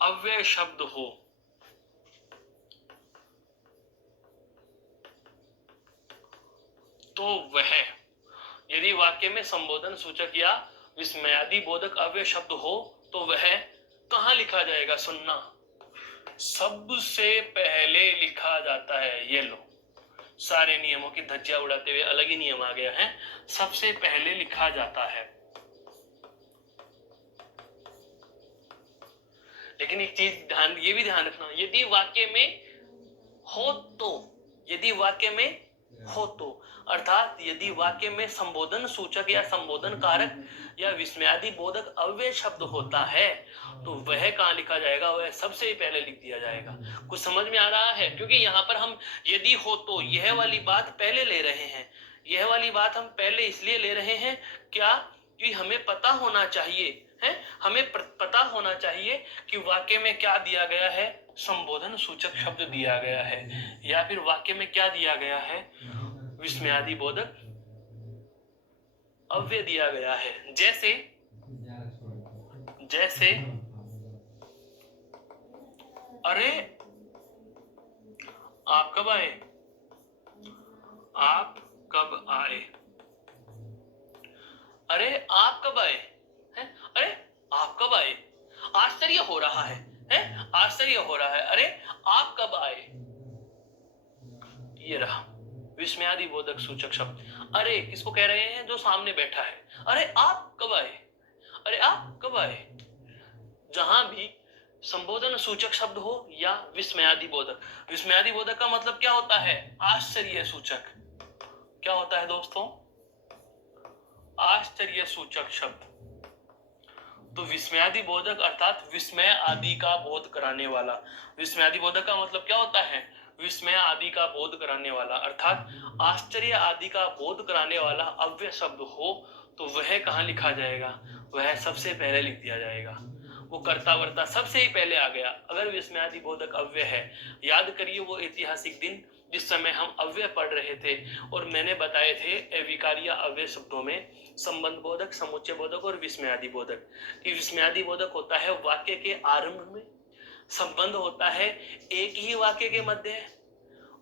अव्यय शब्द हो तो वह, यदि वाक्य में संबोधन सूचक या विस्मयादि बोधक अव्यय शब्द हो तो वह कहां लिखा जाएगा? सुनना, सबसे पहले लिखा जाता है। ये लो, सारे नियमों की धज्जियां उड़ाते हुए अलग ही नियम आ गया है। सबसे पहले लिखा जाता है। लेकिन एक चीज ये भी ध्यान रखना, यदि वाक्य में हो तो, यदि वाक्य में हो तो, अर्थात यदि वाक्य में संबोधन सूचक या संबोधन कारक या विस्मयादि बोधक अव्यय शब्द होता है तो वह कहां लिखा जाएगा? वह सबसे पहले लिख दिया जाएगा। कुछ समझ में आ रहा है? क्योंकि यहाँ पर हम यदि हो तो यह वाली बात पहले ले रहे हैं। यह वाली बात हम पहले इसलिए ले रहे हैं क्या? कि हमें पता होना चाहिए है, हमें पता होना चाहिए कि वाक्य में क्या दिया गया है? संबोधन सूचक शब्द दिया गया है, या फिर वाक्य में क्या दिया गया है? विस्मयादि बोधक अव्यय दिया गया है। जैसे जैसे अरे आप कब आए? आप कब आए? अरे आप कब आए? हैं? अरे आप कब आए? आश्चर्य हो रहा है, हैं? आश्चर्य हो रहा है। अरे आप कब आए? ये रहा विस्मयादि बोधक सूचक शब्द। अरे किसको कह रहे हैं? जो सामने बैठा है। अरे आप कब आए? अरे आप कब आए? जहां भी संबोधन सूचक शब्द हो या विस्मयादि बोधक। विस्मयादि बोधक का मतलब क्या होता है? आश्चर्य सूचक। क्या होता है दोस्तों? आश्चर्य सूचक शब्द। तो विस्मयादि बोधक अर्थात विस्मय आदि का बोध कराने वाला। विस्मयादि बोधक का मतलब क्या होता है? विस्मय आदि का बोध कराने वाला, अर्थात आश्चर्य आदि का बोध कराने वाला अव्यय शब्द हो तो वह कहाँ लिखा जाएगा? वह सबसे पहले लिख दिया जाएगा। वो कर्ता वर्ता सबसे ही पहले आ गया। अगर विस्मयादि बोधक अव्यय है, याद करिए वो ऐतिहासिक दिन जिस समय हम अव्यय पढ़ रहे थे और मैंने बताए थे विकार्य अव्यय शब्दों में संबंध बोधक, समुच्चय बोधक और विस्मयादि बोधक। कि विस्मयादि बोधक होता है वाक्य के आरंभ में, संबंध होता है एक ही वाक्य के मध्य,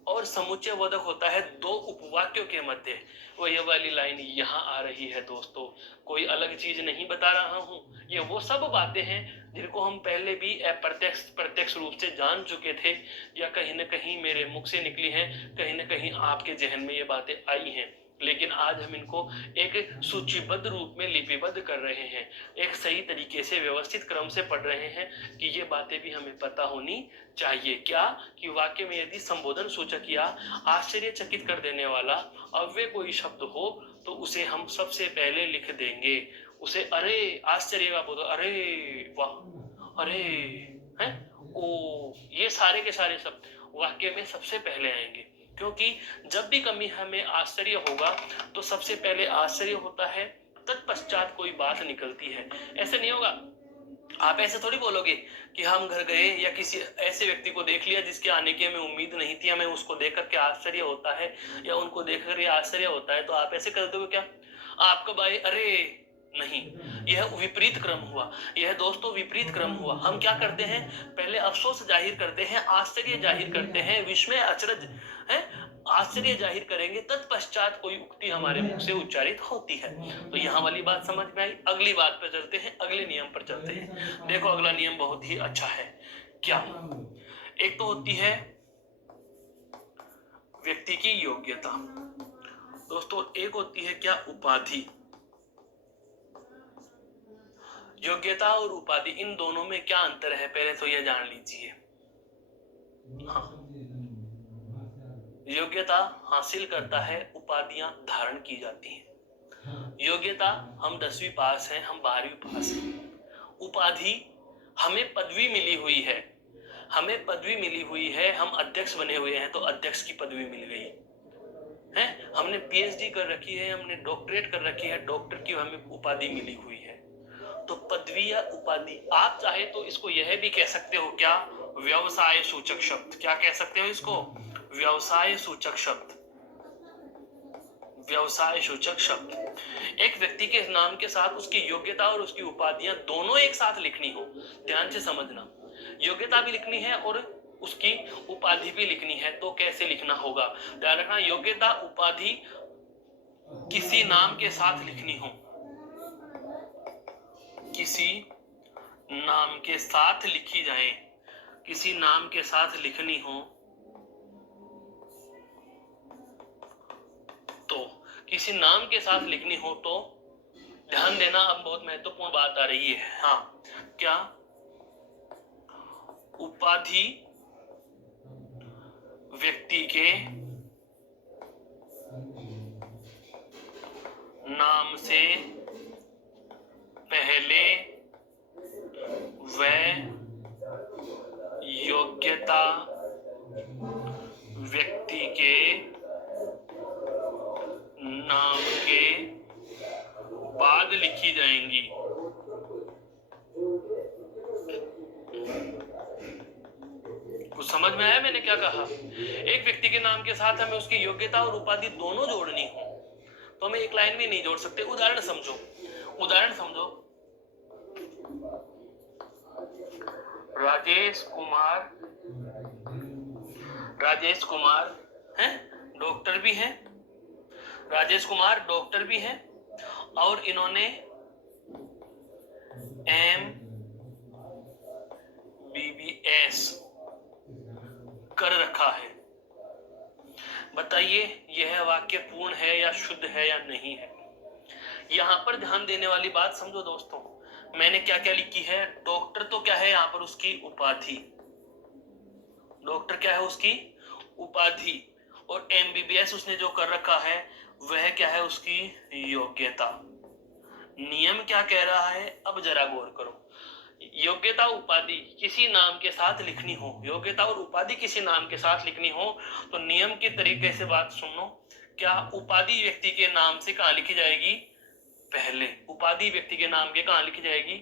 और समुच्चय बोधक होता है दो उपवाक्यों के मध्य। वो ये वाली लाइन यहाँ आ रही है दोस्तों, कोई अलग चीज नहीं बता रहा हूं। ये वो सब बातें हैं जिनको हम पहले भी प्रत्यक्ष रूप से जान चुके थे, या कहीं ना कहीं मेरे मुख से निकली हैं, कहीं ना कहीं आपके जहन में ये बातें आई हैं। लेकिन आज हम इनको एक सूचीबद्ध रूप में लिपिबद्ध कर रहे हैं, एक सही तरीके से व्यवस्थित क्रम से पढ़ रहे हैं कि ये बातें भी हमें पता होनी चाहिए। क्या कि वाक्य में यदि संबोधन सूचक या आश्चर्यचकित कर देने वाला अव्यय कोई शब्द हो तो उसे हम सबसे पहले लिख देंगे। उसे अरे आश्चर्य का बोलो, अरे वाह, अरे है ओ, ये सारे के सारे शब्द वाक्य में सबसे पहले आएंगे। क्योंकि जब भी कभी हमें आश्चर्य होगा तो सबसे पहले आश्चर्य होता है, तत्पश्चात कोई बात निकलती है। ऐसे नहीं होगा, आप ऐसे थोड़ी बोलोगे कि हम घर गए या किसी ऐसे व्यक्ति को देख लिया जिसके आने की हमें उम्मीद नहीं थी, हमें उसको देख करके आश्चर्य होता है या उनको देख कर आश्चर्य होता है, तो आप ऐसे कर दोगे क्या? आपका भाई अरे नहीं, यह विपरीत क्रम हुआ। यह दोस्तों विपरीत क्रम हुआ। हम क्या करते हैं? पहले अफसोस जाहिर करते हैं, आश्चर्य जाहिर करते हैं, विस्मय अचरज है, आश्चर्य जाहिर करेंगे, तत्पश्चात कोई उक्ति हमारे मुख से उच्चारित होती है। तो यहाँ वाली बात समझ में आई। अगली बात पर चलते हैं, अगले नियम पर चलते हैं। देखो अगला नियम बहुत ही अच्छा है। क्या? एक तो होती है व्यक्ति की योग्यता दोस्तों, एक होती है क्या? उपाधि। योग्यता और उपाधि, इन दोनों में क्या अंतर है पहले तो यह जान लीजिए। हाँ, योग्यता हासिल करता है, उपाधियां धारण की जाती हैं। योग्यता हम 10वीं पास हैं, हम 12वीं पास हैं। उपाधि हमें पदवी मिली हुई है, हमें पदवी मिली हुई है, हम अध्यक्ष बने हुए हैं तो अध्यक्ष की पदवी मिल गई है, हमने पीएचडी कर रखी है, हमने डॉक्टरेट कर रखी है, डॉक्टर की हमें उपाधि मिली हुई है। तो पदवी या उपाधि, आप चाहे तो इसको यह भी कह सकते हो क्या? व्यवसाय सूचक शब्द। क्या कह सकते हो इसको? व्यवसाय सूचक शब्द। व्यवसाय सूचक शब्द। एक व्यक्ति के नाम के साथ उसकी योग्यता और उसकी उपाधियां दोनों एक साथ लिखनी हो, ध्यान से समझना। योग्यता भी लिखनी है और उसकी उपाधि भी लिखनी है, तो कैसे लिखना होगा? ध्यान रखना, योग्यता उपाधि किसी नाम के साथ लिखनी हो, किसी नाम के साथ लिखी जाए, किसी नाम के साथ लिखनी हो तो, किसी नाम के साथ लिखनी हो तो ध्यान देना, अब बहुत महत्वपूर्ण बात आ रही है। हाँ, क्या? उपाधि व्यक्ति के नाम से पहले वह योग्यता व्यक्ति के नाम के बाद लिखी जाएंगी। कुछ समझ में आया मैंने क्या कहा? एक व्यक्ति के नाम के साथ हमें उसकी योग्यता और उपाधि दोनों जोड़नी हो तो हमें एक लाइन भी नहीं जोड़ सकते। उदाहरण समझो, उदाहरण समझो, राजेश कुमार, राजेश कुमार हैं, डॉक्टर भी हैं, राजेश कुमार डॉक्टर भी हैं और इन्होंने MBBS कर रखा है। बताइए यह वाक्य पूर्ण है या शुद्ध है या नहीं है? यहां पर ध्यान देने वाली बात समझो दोस्तों, मैंने क्या क्या लिखी है। डॉक्टर तो क्या है यहां पर? उसकी उपाधि। डॉक्टर क्या है? उसकी उपाधि। और MBBS उसने जो कर रखा है वह क्या है? उसकी योग्यता। नियम क्या कह रहा है, अब जरा गौर करो। योग्यता उपाधि किसी नाम के साथ लिखनी हो, योग्यता और उपाधि किसी नाम के साथ लिखनी हो तो नियम के तरीके से बात सुनो। क्या उपाधि व्यक्ति के नाम से कहां लिखी जाएगी, पहले। उपाधि व्यक्ति के नाम के कहां लिखी जाएगी,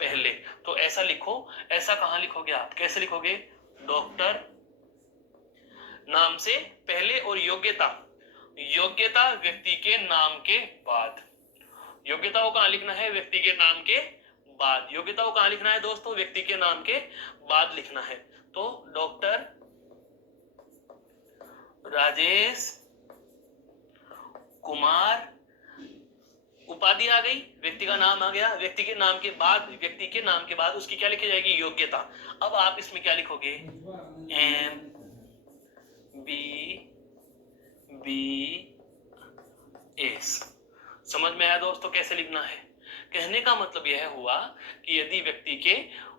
पहले। तो ऐसा लिखो, ऐसा कहां लिखोगे आप, कैसे लिखोगे, डॉक्टर नाम से पहले और योग्यता, योग्यता व्यक्ति के नाम के बाद। योग्यता को कहां लिखना है, व्यक्ति के नाम के बाद। योग्यता को कहां लिखना है दोस्तों, व्यक्ति के नाम के बाद लिखना है। तो डॉक्टर राजेश कुमार, उपाधि आ गई, व्यक्ति का नाम आ गया, व्यक्ति के नाम के बाद, व्यक्ति के नाम के बाद उसकी क्या लिखी जाएगी, योग्यता। अब आप इसमें क्या लिखोगे, एम बी एस। समझ में आया दोस्तों कैसे लिखना है। कहने का मतलब यह हुआ कि यदि व्यक्ति के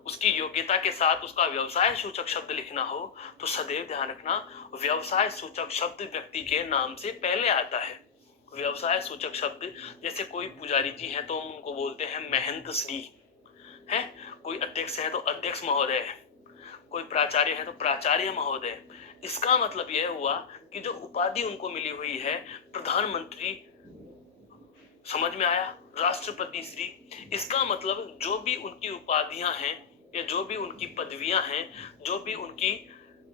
उसकी योग्यता के साथ उसका व्यवसाय सूचक शब्द लिखना हो तो सदैव ध्यान रखना व्यवसाय सूचक शब्द व्यक्ति के नाम से पहले आता है। व्यवसाय सूचक शब्द, जैसे कोई पुजारी जी हैं तो हम उनको बोलते हैं महंत श्री, है, कोई अध्यक्ष है तो अध्यक्ष महोदय, कोई प्राचार्य है तो प्राचार्य महोदय। इसका मतलब यह हुआ कि जो उपाधि उनको मिली हुई है प्रधानमंत्री, समझ में आया, राष्ट्रपति श्री, इसका मतलब जो भी उनकी उपाधियां हैं या जो भी उनकी पदवियां हैं, जो भी उनकी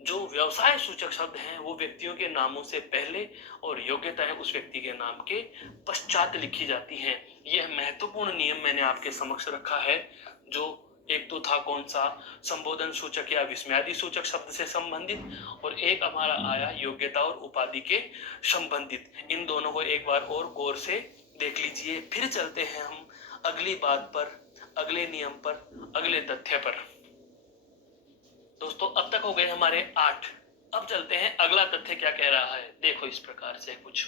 जो व्यवसाय सूचक शब्द हैं वो व्यक्तियों के नामों से पहले और योग्यताएं उस व्यक्ति के नाम के पश्चात लिखी जाती हैं। यह महत्वपूर्ण नियम मैंने आपके समक्ष रखा है। जो एक तो था कौन सा, संबोधन सूचक या विस्मयादि सूचक शब्द से संबंधित, और एक हमारा आया योग्यता और उपाधि के संबंधित। इन दोनों को एक बार और गौर से देख लीजिए। फिर चलते हैं हम अगली बात पर, अगले नियम पर, अगले तथ्य पर। दोस्तों अब तक हो गए हमारे 8। अब चलते हैं अगला तथ्य क्या कह रहा है। देखो इस प्रकार से कुछ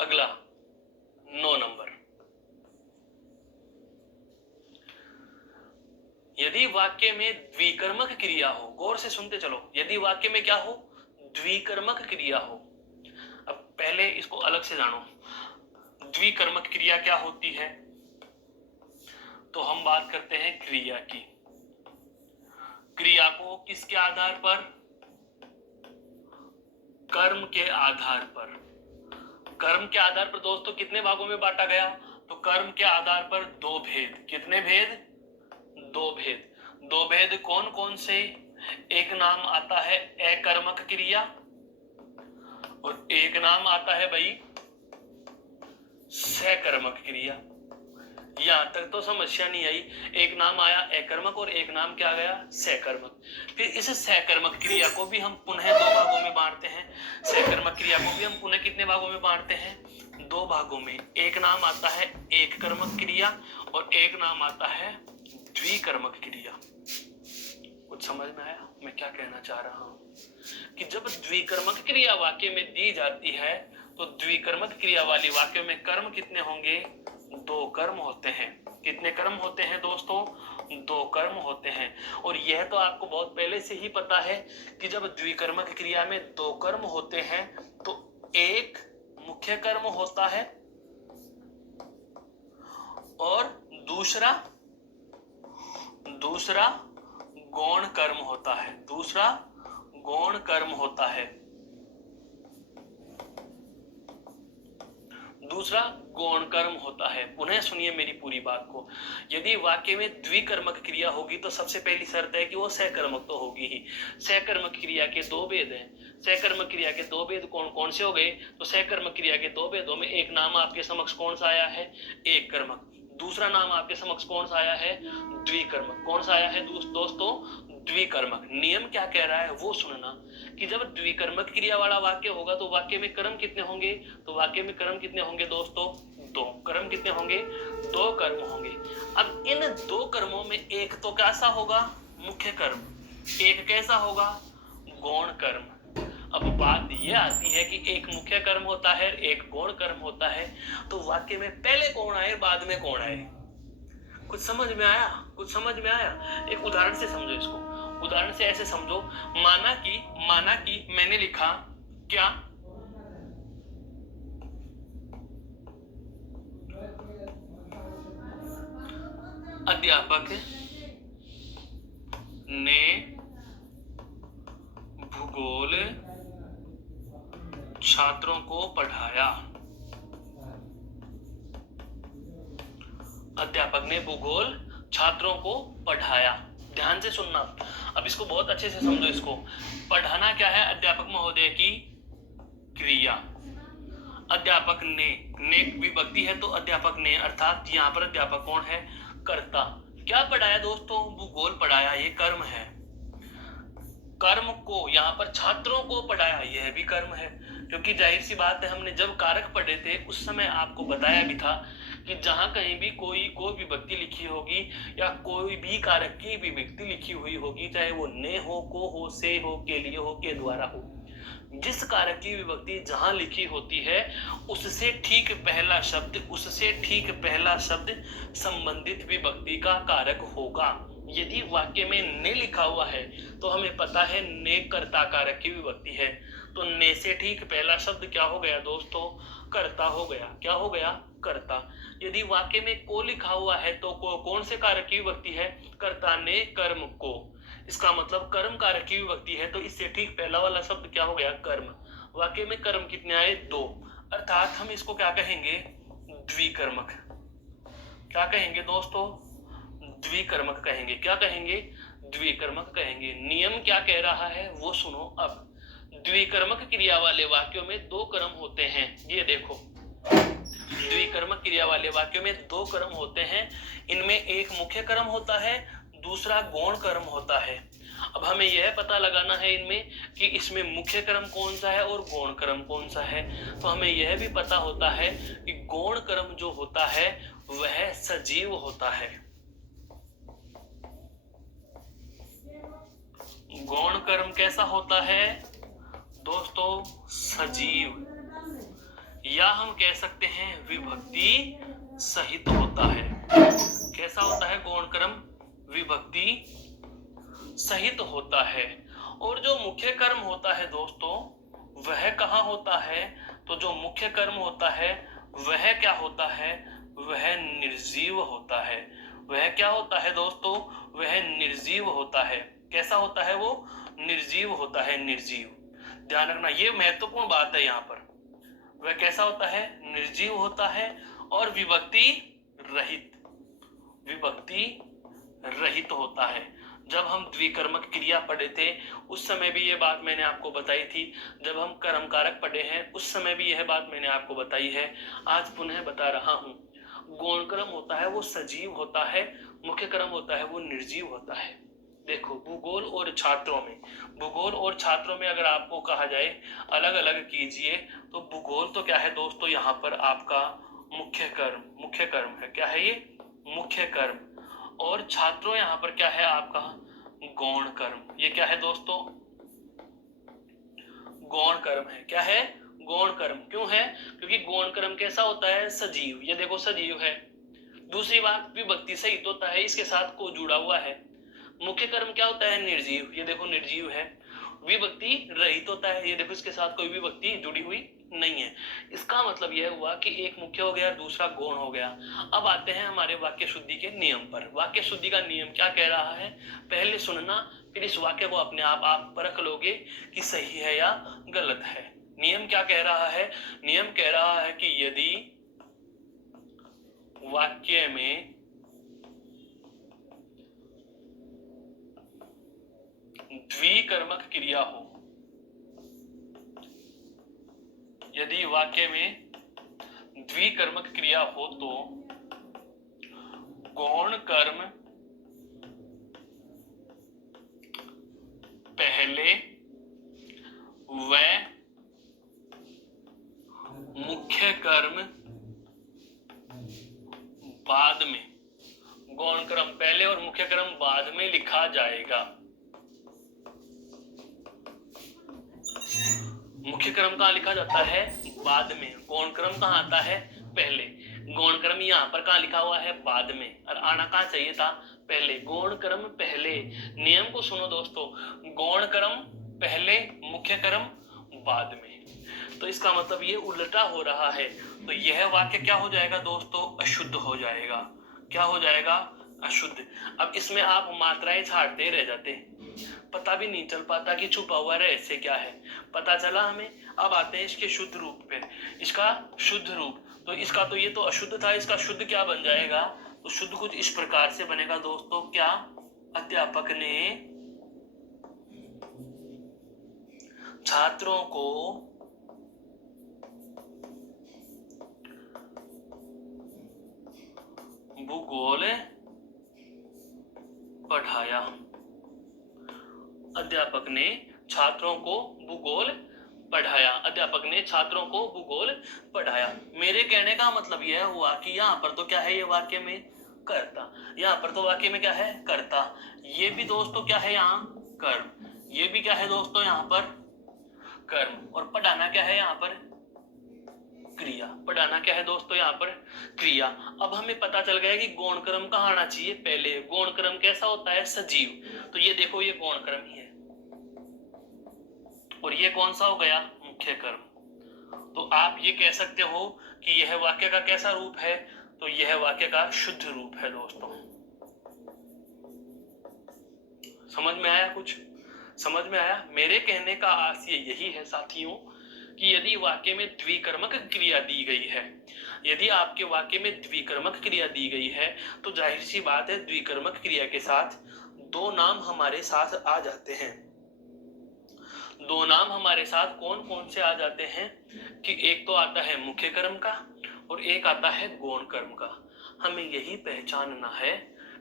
अगला 9 नंबर, यदि वाक्य में द्विकर्मक क्रिया हो, गौर से सुनते चलो, यदि वाक्य में क्या हो, द्विकर्मक क्रिया हो। अब पहले इसको अलग से जानो, द्विकर्मक क्रिया क्या होती है। तो हम बात करते हैं क्रिया की। क्रिया को किसके आधार पर, कर्म के आधार पर। कर्म के आधार पर दोस्तों कितने भागों में बांटा गया, तो कर्म के आधार पर 2 भेद। कितने भेद, 2 भेद। 2 भेद कौन कौन से, एक नाम आता है अकर्मक क्रिया और एक नाम आता है भाई सकर्मक क्रिया। यहां तक तो समस्या नहीं आई। एक नाम आया अकर्मक और एक नाम क्या गया, सकर्मक। फिर इस सकर्मक क्रिया को भी हम पुनः 2 भागों में बांटते हैं। सकर्मक क्रिया को भी हम पुनः कितने भागों में बांटते हैं, 2 भागों में। एक नाम आता है एक कर्मक क्रिया और एक नाम आता है द्विकर्मक क्रिया। कुछ समझ में आया मैं क्या कहना चाह रहा हूं, कि जब द्विकर्मक क्रिया वाक्य में दी जाती है तो द्विकर्मक क्रिया वाली वाक्य में कर्म कितने होंगे, 2 कर्म होते हैं। कितने कर्म होते हैं दोस्तों, 2 कर्म होते हैं। और यह तो आपको बहुत पहले से ही पता है कि जब द्विकर्मक क्रिया में 2 कर्म होते हैं तो एक मुख्य कर्म होता है और दूसरा गौण कर्म होता है। दूसरा गौण कर्म होता है। दूसरा गौण कर्म होता है। पुनः सुनिए मेरी पूरी बात को। यदि वाक्य में द्विकर्मक क्रिया होगी तो सबसे पहली शर्त है कि वो सकर्मक तो होगी ही। सकर्मक क्रिया के 2 भेद हैं। सकर्मक क्रिया के 2 भेद कौन कौन से हो गए, तो सकर्मक क्रिया के 2 भेदों में एक नाम आपके समक्ष कौन सा आया है, एक कर्मक। दूसरा नाम आपके समक्ष कौन सा आया है, द्विकर्मक। कौन सा आया है दोस्तों, द्विकर्मक। नियम क्या कह रहा है वो सुनना, कि जब द्विकर्मक क्रिया वाला वाक्य होगा तो वाक्य में कर्म कितने होंगे, तो वाक्य में कर्म कितने होंगे दोस्तों, 2 कर्म कितने होंगे, 2 कर्म होंगे। अब इन 2 कर्मों में एक तो कैसा होगा, मुख्य कर्म, एक कैसा होगा, गौण कर्म। अब बात यह आती है कि एक मुख्य कर्म होता है, एक गौण कर्म होता है, तो वाक्य में पहले कौन आए बाद में कौन आए। कुछ समझ में आया, कुछ समझ में आया। एक उदाहरण से समझो इसको। उदाहरण से ऐसे समझो, माना कि मैंने लिखा क्या, अध्यापक ने भूगोल छात्रों को पढ़ाया। अध्यापक ने भूगोल छात्रों को पढ़ाया। ध्यान से सुनना, अब इसको बहुत अच्छे से समझो। इसको पढ़ाना क्या है? अध्यापक महोदय की क्रिया। अध्यापक ने विभक्ति है तो अध्यापक ने, अर्थात यहाँ पर अध्यापक कौन है? कर्ता। क्या पढ़ाया दोस्तों? भूगोल पढ़ाया, ये कर्म है। कर्म को यहाँ पर छात्रों को पढ़ाया, यह भी कर्म है, क्योंकि जाहिर सी बात है, हमने जब कारक पढ़े थे उस समय आपको बताया भी था कि जहां कहीं भी कोई विभक्ति लिखी होगी या कोई भी कारक की विभक्ति लिखी हुई होगी, चाहे वो ने हो, को हो, से हो, के लिए हो, के द्वारा हो, जिस कारक की विभक्ति जहां लिखी होती है उससे ठीक पहला शब्द संबंधित विभक्ति का कारक होगा। यदि वाक्य में ने लिखा हुआ है तो हमें पता है ने कर्ता कारक की विभक्ति है, तो ने से ठीक पहला शब्द क्या हो गया दोस्तों? कर्ता हो गया। क्या हो गया? कर्ता। यदि वाक्य में को लिखा हुआ है तो को कौन से कारक की विभक्ति है? कर्ता ने कर्म को। इसका मतलब कर्म कारक की विभक्ति है, तो इससे ठीक पहला वाला शब्द क्या हो गया? कर्म। वाक्य में कर्म कितने आए? 2, अर्थात हम इसको क्या कहेंगे? द्विकर्मक। क्या कहेंगे दोस्तों? द्विकर्मक कहेंगे। क्या कहेंगे? द्विकर्मक कहेंगे। नियम क्या कह रहा है वो सुनो। अब द्विकर्मक क्रिया वाले वाक्यों में 2 क्रम होते हैं। ये देखो, द्विकर्मक क्रिया वाले वाक्यों में 2 क्रम होते हैं। इनमें एक मुख्य क्रम होता है, दूसरा गौण क्रम होता है। अब हमें यह पता लगाना है इनमें कि इसमें मुख्य क्रम कौन सा है और गौण क्रम कौन सा है। तो हमें यह भी पता होता है कि गौण क्रम जो होता है वह सजीव होता है। गौण क्रम कैसा होता है दोस्तों? सजीव, या हम कह सकते हैं विभक्ति सहित होता है। कैसा होता है गौण क्रम? विभक्ति सहित होता है। और जो मुख्य कर्म होता है दोस्तों वह कहाँ होता है? तो जो मुख्य कर्म होता है वह क्या होता है? वह निर्जीव होता है। वह क्या होता है दोस्तों? वह निर्जीव होता है। कैसा होता है वो? निर्जीव होता है। निर्जीव, ध्यान रखना, ये महत्वपूर्ण बात है यहाँ पर। वह कैसा होता है? निर्जीव होता है और विभक्ति रहित होता है। जब हम द्विकर्मक क्रिया पढ़े थे उस समय भी यह बात मैंने आपको बताई थी। जब हम कर्म कारक पढ़े हैं उस समय भी यह बात मैंने आपको बताई है। आज पुनः बता रहा हूं। गौण क्रम होता है वो सजीव होता है, मुख्य क्रम होता है वो निर्जीव होता है। देखो, भूगोल और छात्रों में अगर आपको कहा जाए अलग अलग कीजिए, तो भूगोल तो क्या है दोस्तों? यहाँ पर आपका मुख्य कर्म है। क्या है ये? मुख्य कर्म। और छात्रों यहाँ पर क्या है आपका? गौण कर्म। ये क्या है दोस्तों? गौण कर्म है। क्या है? गौण कर्म। क्यों है? क्योंकि गौण कर्म कैसा होता है? सजीव। ये देखो सजीव है। दूसरी बात, विभक्ति सहित होता है, इसके साथ को जुड़ा हुआ है। मुख्य कर्म क्या होता है? निर्जीव। ये देखो निर्जीव है। विभक्ति रहित होता है। ये देखो इसके साथ कोई विभक्ति जुड़ी हुई नहीं है। इसका मतलब यह हुआ कि एक मुख्य हो गया, दूसरा गौण हो गया। अब आते हैं हमारे वाक्य शुद्धि के नियम पर। वाक्य शुद्धि का नियम क्या कह रहा है? पहले सुनना, फिर इस वाक्य को अपने आप परख लोगे कि सही है या गलत है। नियम क्या कह रहा है? नियम कह रहा है कि यदि वाक्य में द्विकर्मक क्रिया हो, यदि वाक्य में द्विकर्मक क्रिया हो तो गौण कर्म पहले व मुख्य कर्म बाद में, गौण कर्म पहले और मुख्य कर्म बाद में लिखा जाएगा। मुख्य क्रम कहाँ लिखा जाता है? बाद में। गौण क्रम कहाँ आता है? पहले। गौण क्रम यहाँ पर कहाँ लिखा हुआ है? बाद में। और आना कहाँ चाहिए था? पहले। गौण क्रम पहले। नियम को सुनो दोस्तों, गौण क्रम पहले, मुख्य क्रम बाद में। तो इसका मतलब ये उल्टा हो रहा है। तो यह वाक्य क्या हो जाएगा दोस्तों? अशुद्ध हो जाएगा। क्या हो जाएगा? अशुद्ध। अब इसमें आप मात्राएं छाड़ते रह जाते, पता भी नहीं चल पाता कि छुपा हुआ रहस्य क्या है। पता चला हमें। अब आते हैं इसके शुद्ध रूप पे। इसका शुद्ध रूप, तो इसका तो ये तो अशुद्ध था, इसका शुद्ध क्या बन जाएगा? तो शुद्ध कुछ इस प्रकार से बनेगा दोस्तों। क्या? अध्यापक ने छात्रों को भूगोल पढ़ाया। अध्यापक ने छात्रों को भूगोल पढ़ाया। अध्यापक ने छात्रों को भूगोल पढ़ाया। मेरे कहने का मतलब यह हुआ कि यहाँ पर तो क्या है, ये वाक्य में कर्ता, यहाँ पर तो वाक्य में क्या है, कर्ता। ये भी दोस्तों क्या है यहाँ, कर्म। ये भी क्या है दोस्तों यहाँ पर, कर्म। और पढ़ाना क्या है यहाँ पर, क्रिया। पढ़ाना क्या है दोस्तों यहाँ पर, क्रिया। अब हमें पता चल गया कि गौण कर्म कहाँ आना चाहिए, पहले। गौण कर्म कैसा होता है, सजीव। तो ये देखो, ये गौण कर्म ही है, और ये कौन सा हो गया, मुख्य कर्म। तो आप ये कह सकते हो कि यह वाक्य का कैसा रूप है, तो यह वाक्य का शुद्ध रूप है दोस्तों। समझ में आया? कुछ समझ में आया? मेरे कहने का आशय यही है साथियों कि यदि वाक्य में द्विकर्मक क्रिया दी गई है, यदि आपके वाक्य में द्विकर्मक क्रिया दी गई है, तो जाहिर सी बात है द्विकर्मक क्रिया के साथ दो नाम हमारे साथ आ जाते हैं। दो नाम हमारे साथ कौन कौन से आ जाते हैं कि एक तो आता है मुख्य कर्म का और एक आता है गौण कर्म का। हमें यही पहचानना है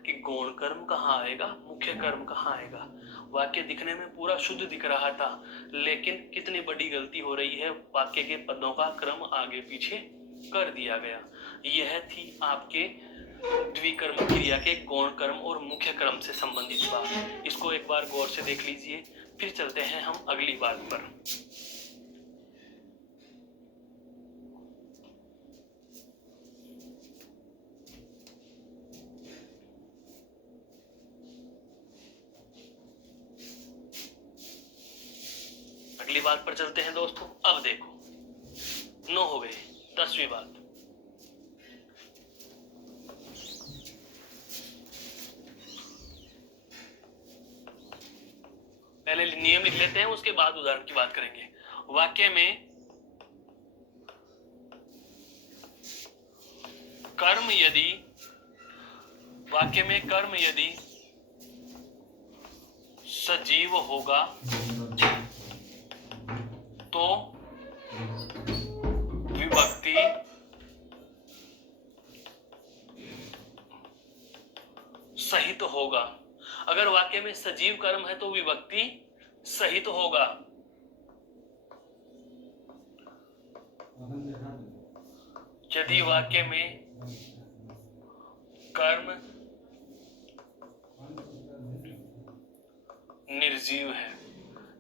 कि गौण कर्म कहाँ आएगा, मुख्य कर्म कहाँ आएगा। वाक्य दिखने में पूरा शुद्ध दिख रहा था, लेकिन कितनी बड़ी गलती हो रही है, वाक्य के पदों का क्रम आगे पीछे कर दिया गया। यह थी आपके द्विकर्म क्रिया के गौण कर्म और मुख्य कर्म से संबंधित बात। इसको एक बार गौर से देख लीजिए, फिर चलते हैं हम अगली बात पर। अगली बात पर चलते हैं दोस्तों। अब देखो, 9 हो गए, 10वीं बात। पहले नियम लिख लेते हैं, उसके बाद उदाहरण की बात करेंगे। वाक्य में कर्म यदि, वाक्य में कर्म यदि सजीव होगा तो विभक्ति सहित होगा। अगर वाक्य में सजीव कर्म है तो विभक्ति सहित होगा। यदि वाक्य में कर्म निर्जीव है,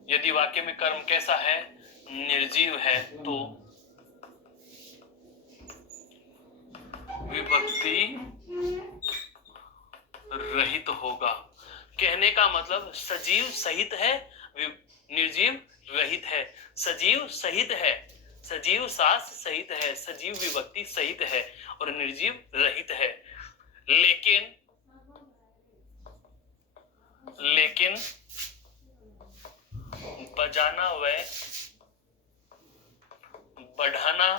यदि वाक्य में कर्म कैसा है, निर्जीव है, तो विभक्ति रहित होगा। कहने का मतलब सजीव सहित है, निर्जीव रहित है। सजीव सहित है, सजीव सास सहित है, सजीव विभक्ति सहित है और निर्जीव रहित है। लेकिन बजाना व बढ़ाना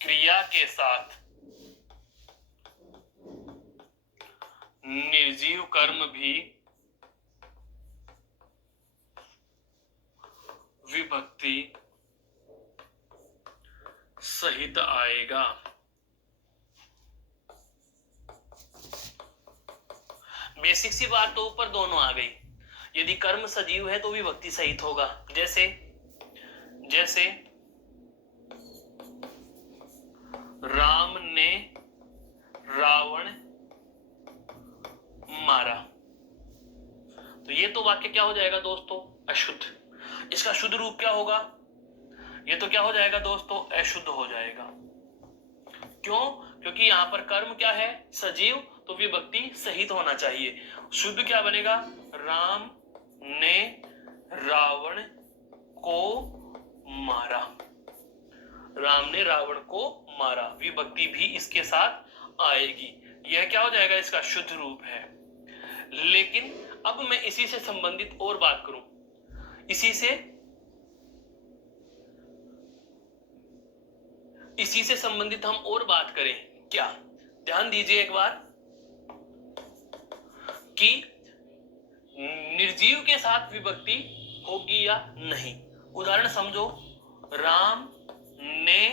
क्रिया के साथ निर्जीव कर्म भी विभक्ति सहित आएगा। बेसिक सी बात तो ऊपर दोनों आ गई। यदि कर्म सजीव है तो विभक्ति सहित होगा। जैसे राम ने रावण मारा, तो ये तो वाक्य क्या हो जाएगा दोस्तों, अशुद्ध। इसका शुद्ध रूप क्या होगा, ये तो क्या हो जाएगा दोस्तों, अशुद्ध हो जाएगा। क्यों? क्योंकि यहां पर कर्म क्या है, सजीव, तो विभक्ति सहित होना चाहिए। शुद्ध क्या बनेगा, राम ने रावण को मारा। राम ने रावण को मारा, विभक्ति भी इसके साथ आएगी। यह क्या हो जाएगा, इसका शुद्ध रूप है। लेकिन अब मैं इसी से संबंधित और बात करूं, इसी से संबंधित हम और बात करें क्या, ध्यान दीजिए एक बार कि निर्जीव के साथ विभक्ति होगी या नहीं। उदाहरण समझो, राम ने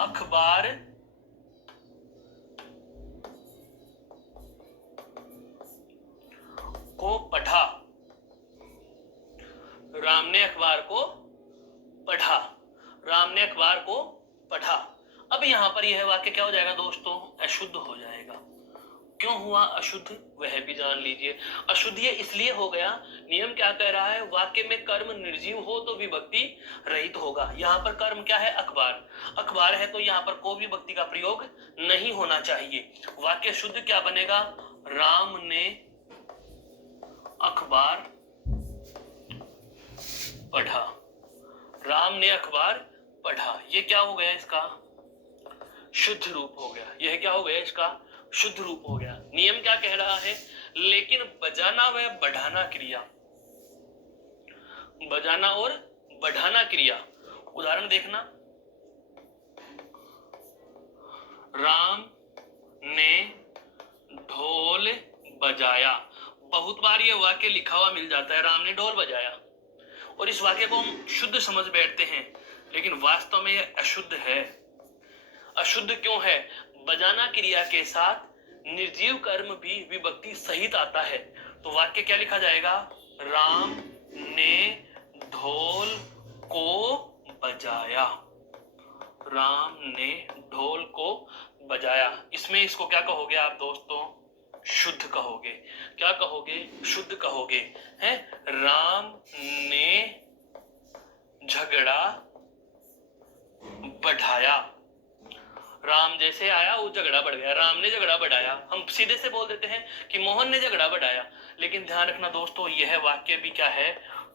अखबार को पढ़ा, राम ने अखबार को पढ़ा, राम ने अखबार को पढ़ा। अब यहां पर यह वाक्य क्या हो जाएगा दोस्तों, अशुद्ध हो जाएगा। क्यों हुआ अशुद्ध, वह भी जान लीजिए। अशुद्ध ये इसलिए हो गया, नियम क्या कह रहा है, वाक्य में कर्म निर्जीव हो तो विभक्ति रहित होगा। यहाँ पर कर्म क्या है, अखबार, अखबार है तो यहाँ पर को विभक्ति का प्रयोग नहीं होना चाहिए। वाक्य शुद्ध क्या बनेगा, राम ने अखबार पढ़ा, राम ने अखबार पढ़ा। ये क्या हो गया, इसका शुद्ध रूप हो गया। यह क्या हो गया, इसका शुद्ध रूप हो गया। नियम क्या कह रहा है, लेकिन बजाना व बढ़ाना क्रिया, बजाना और बढ़ाना क्रिया। उदाहरण देखना, राम ने ढोल बजाया। बहुत बार यह वाक्य लिखा हुआ मिल जाता है, राम ने ढोल बजाया, और इस वाक्य को हम शुद्ध समझ बैठते हैं, लेकिन वास्तव में यह अशुद्ध है। अशुद्ध क्यों है, बजाना क्रिया के साथ निर्जीव कर्म भी विभक्ति सहित आता है। तो वाक्य क्या लिखा जाएगा, राम ने ढोल को बजाया, राम ने ढोल को बजाया। इसमें इसको क्या कहोगे आप दोस्तों, शुद्ध कहोगे। क्या कहोगे, शुद्ध कहोगे। है, राम ने झगड़ा बढ़ाया, राम जैसे आया वो झगड़ा बढ़ गया, राम ने झगड़ा बढ़ाया। हम सीधे से बोल देते हैं कि मोहन ने झगड़ा बढ़ाया, लेकिन ध्यान रखना दोस्तों, यह वाक्य भी क्या है,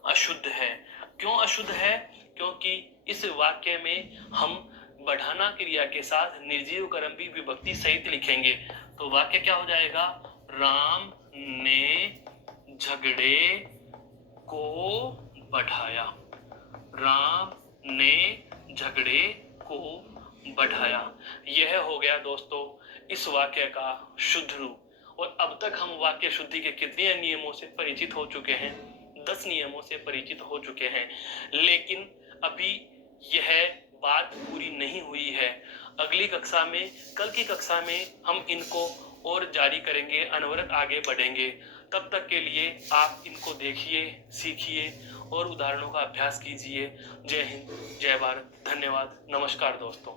अशुद्ध है। क्यों अशुद्ध है, क्योंकि इस वाक्य में हम बढ़ाना क्रिया के साथ निर्जीव कर्म भी विभक्ति सहित लिखेंगे। तो वाक्य क्या हो जाएगा, राम ने झगड़े को बढ़ाया, राम ने झगड़े को बढ़ाया। यह हो गया दोस्तों इस वाक्य का शुद्ध रूप। और अब तक हम वाक्य शुद्धि के कितने नियमों से परिचित हो चुके हैं, 10 नियमों से परिचित हो चुके हैं। लेकिन अभी यह बात पूरी नहीं हुई है। अगली कक्षा में, कल की कक्षा में हम इनको और जारी करेंगे, अनवरत आगे बढ़ेंगे। तब तक के लिए आप इनको देखिए, सीखिए और उदाहरणों का अभ्यास कीजिए। जय हिंद, जय भारत, धन्यवाद, नमस्कार दोस्तों।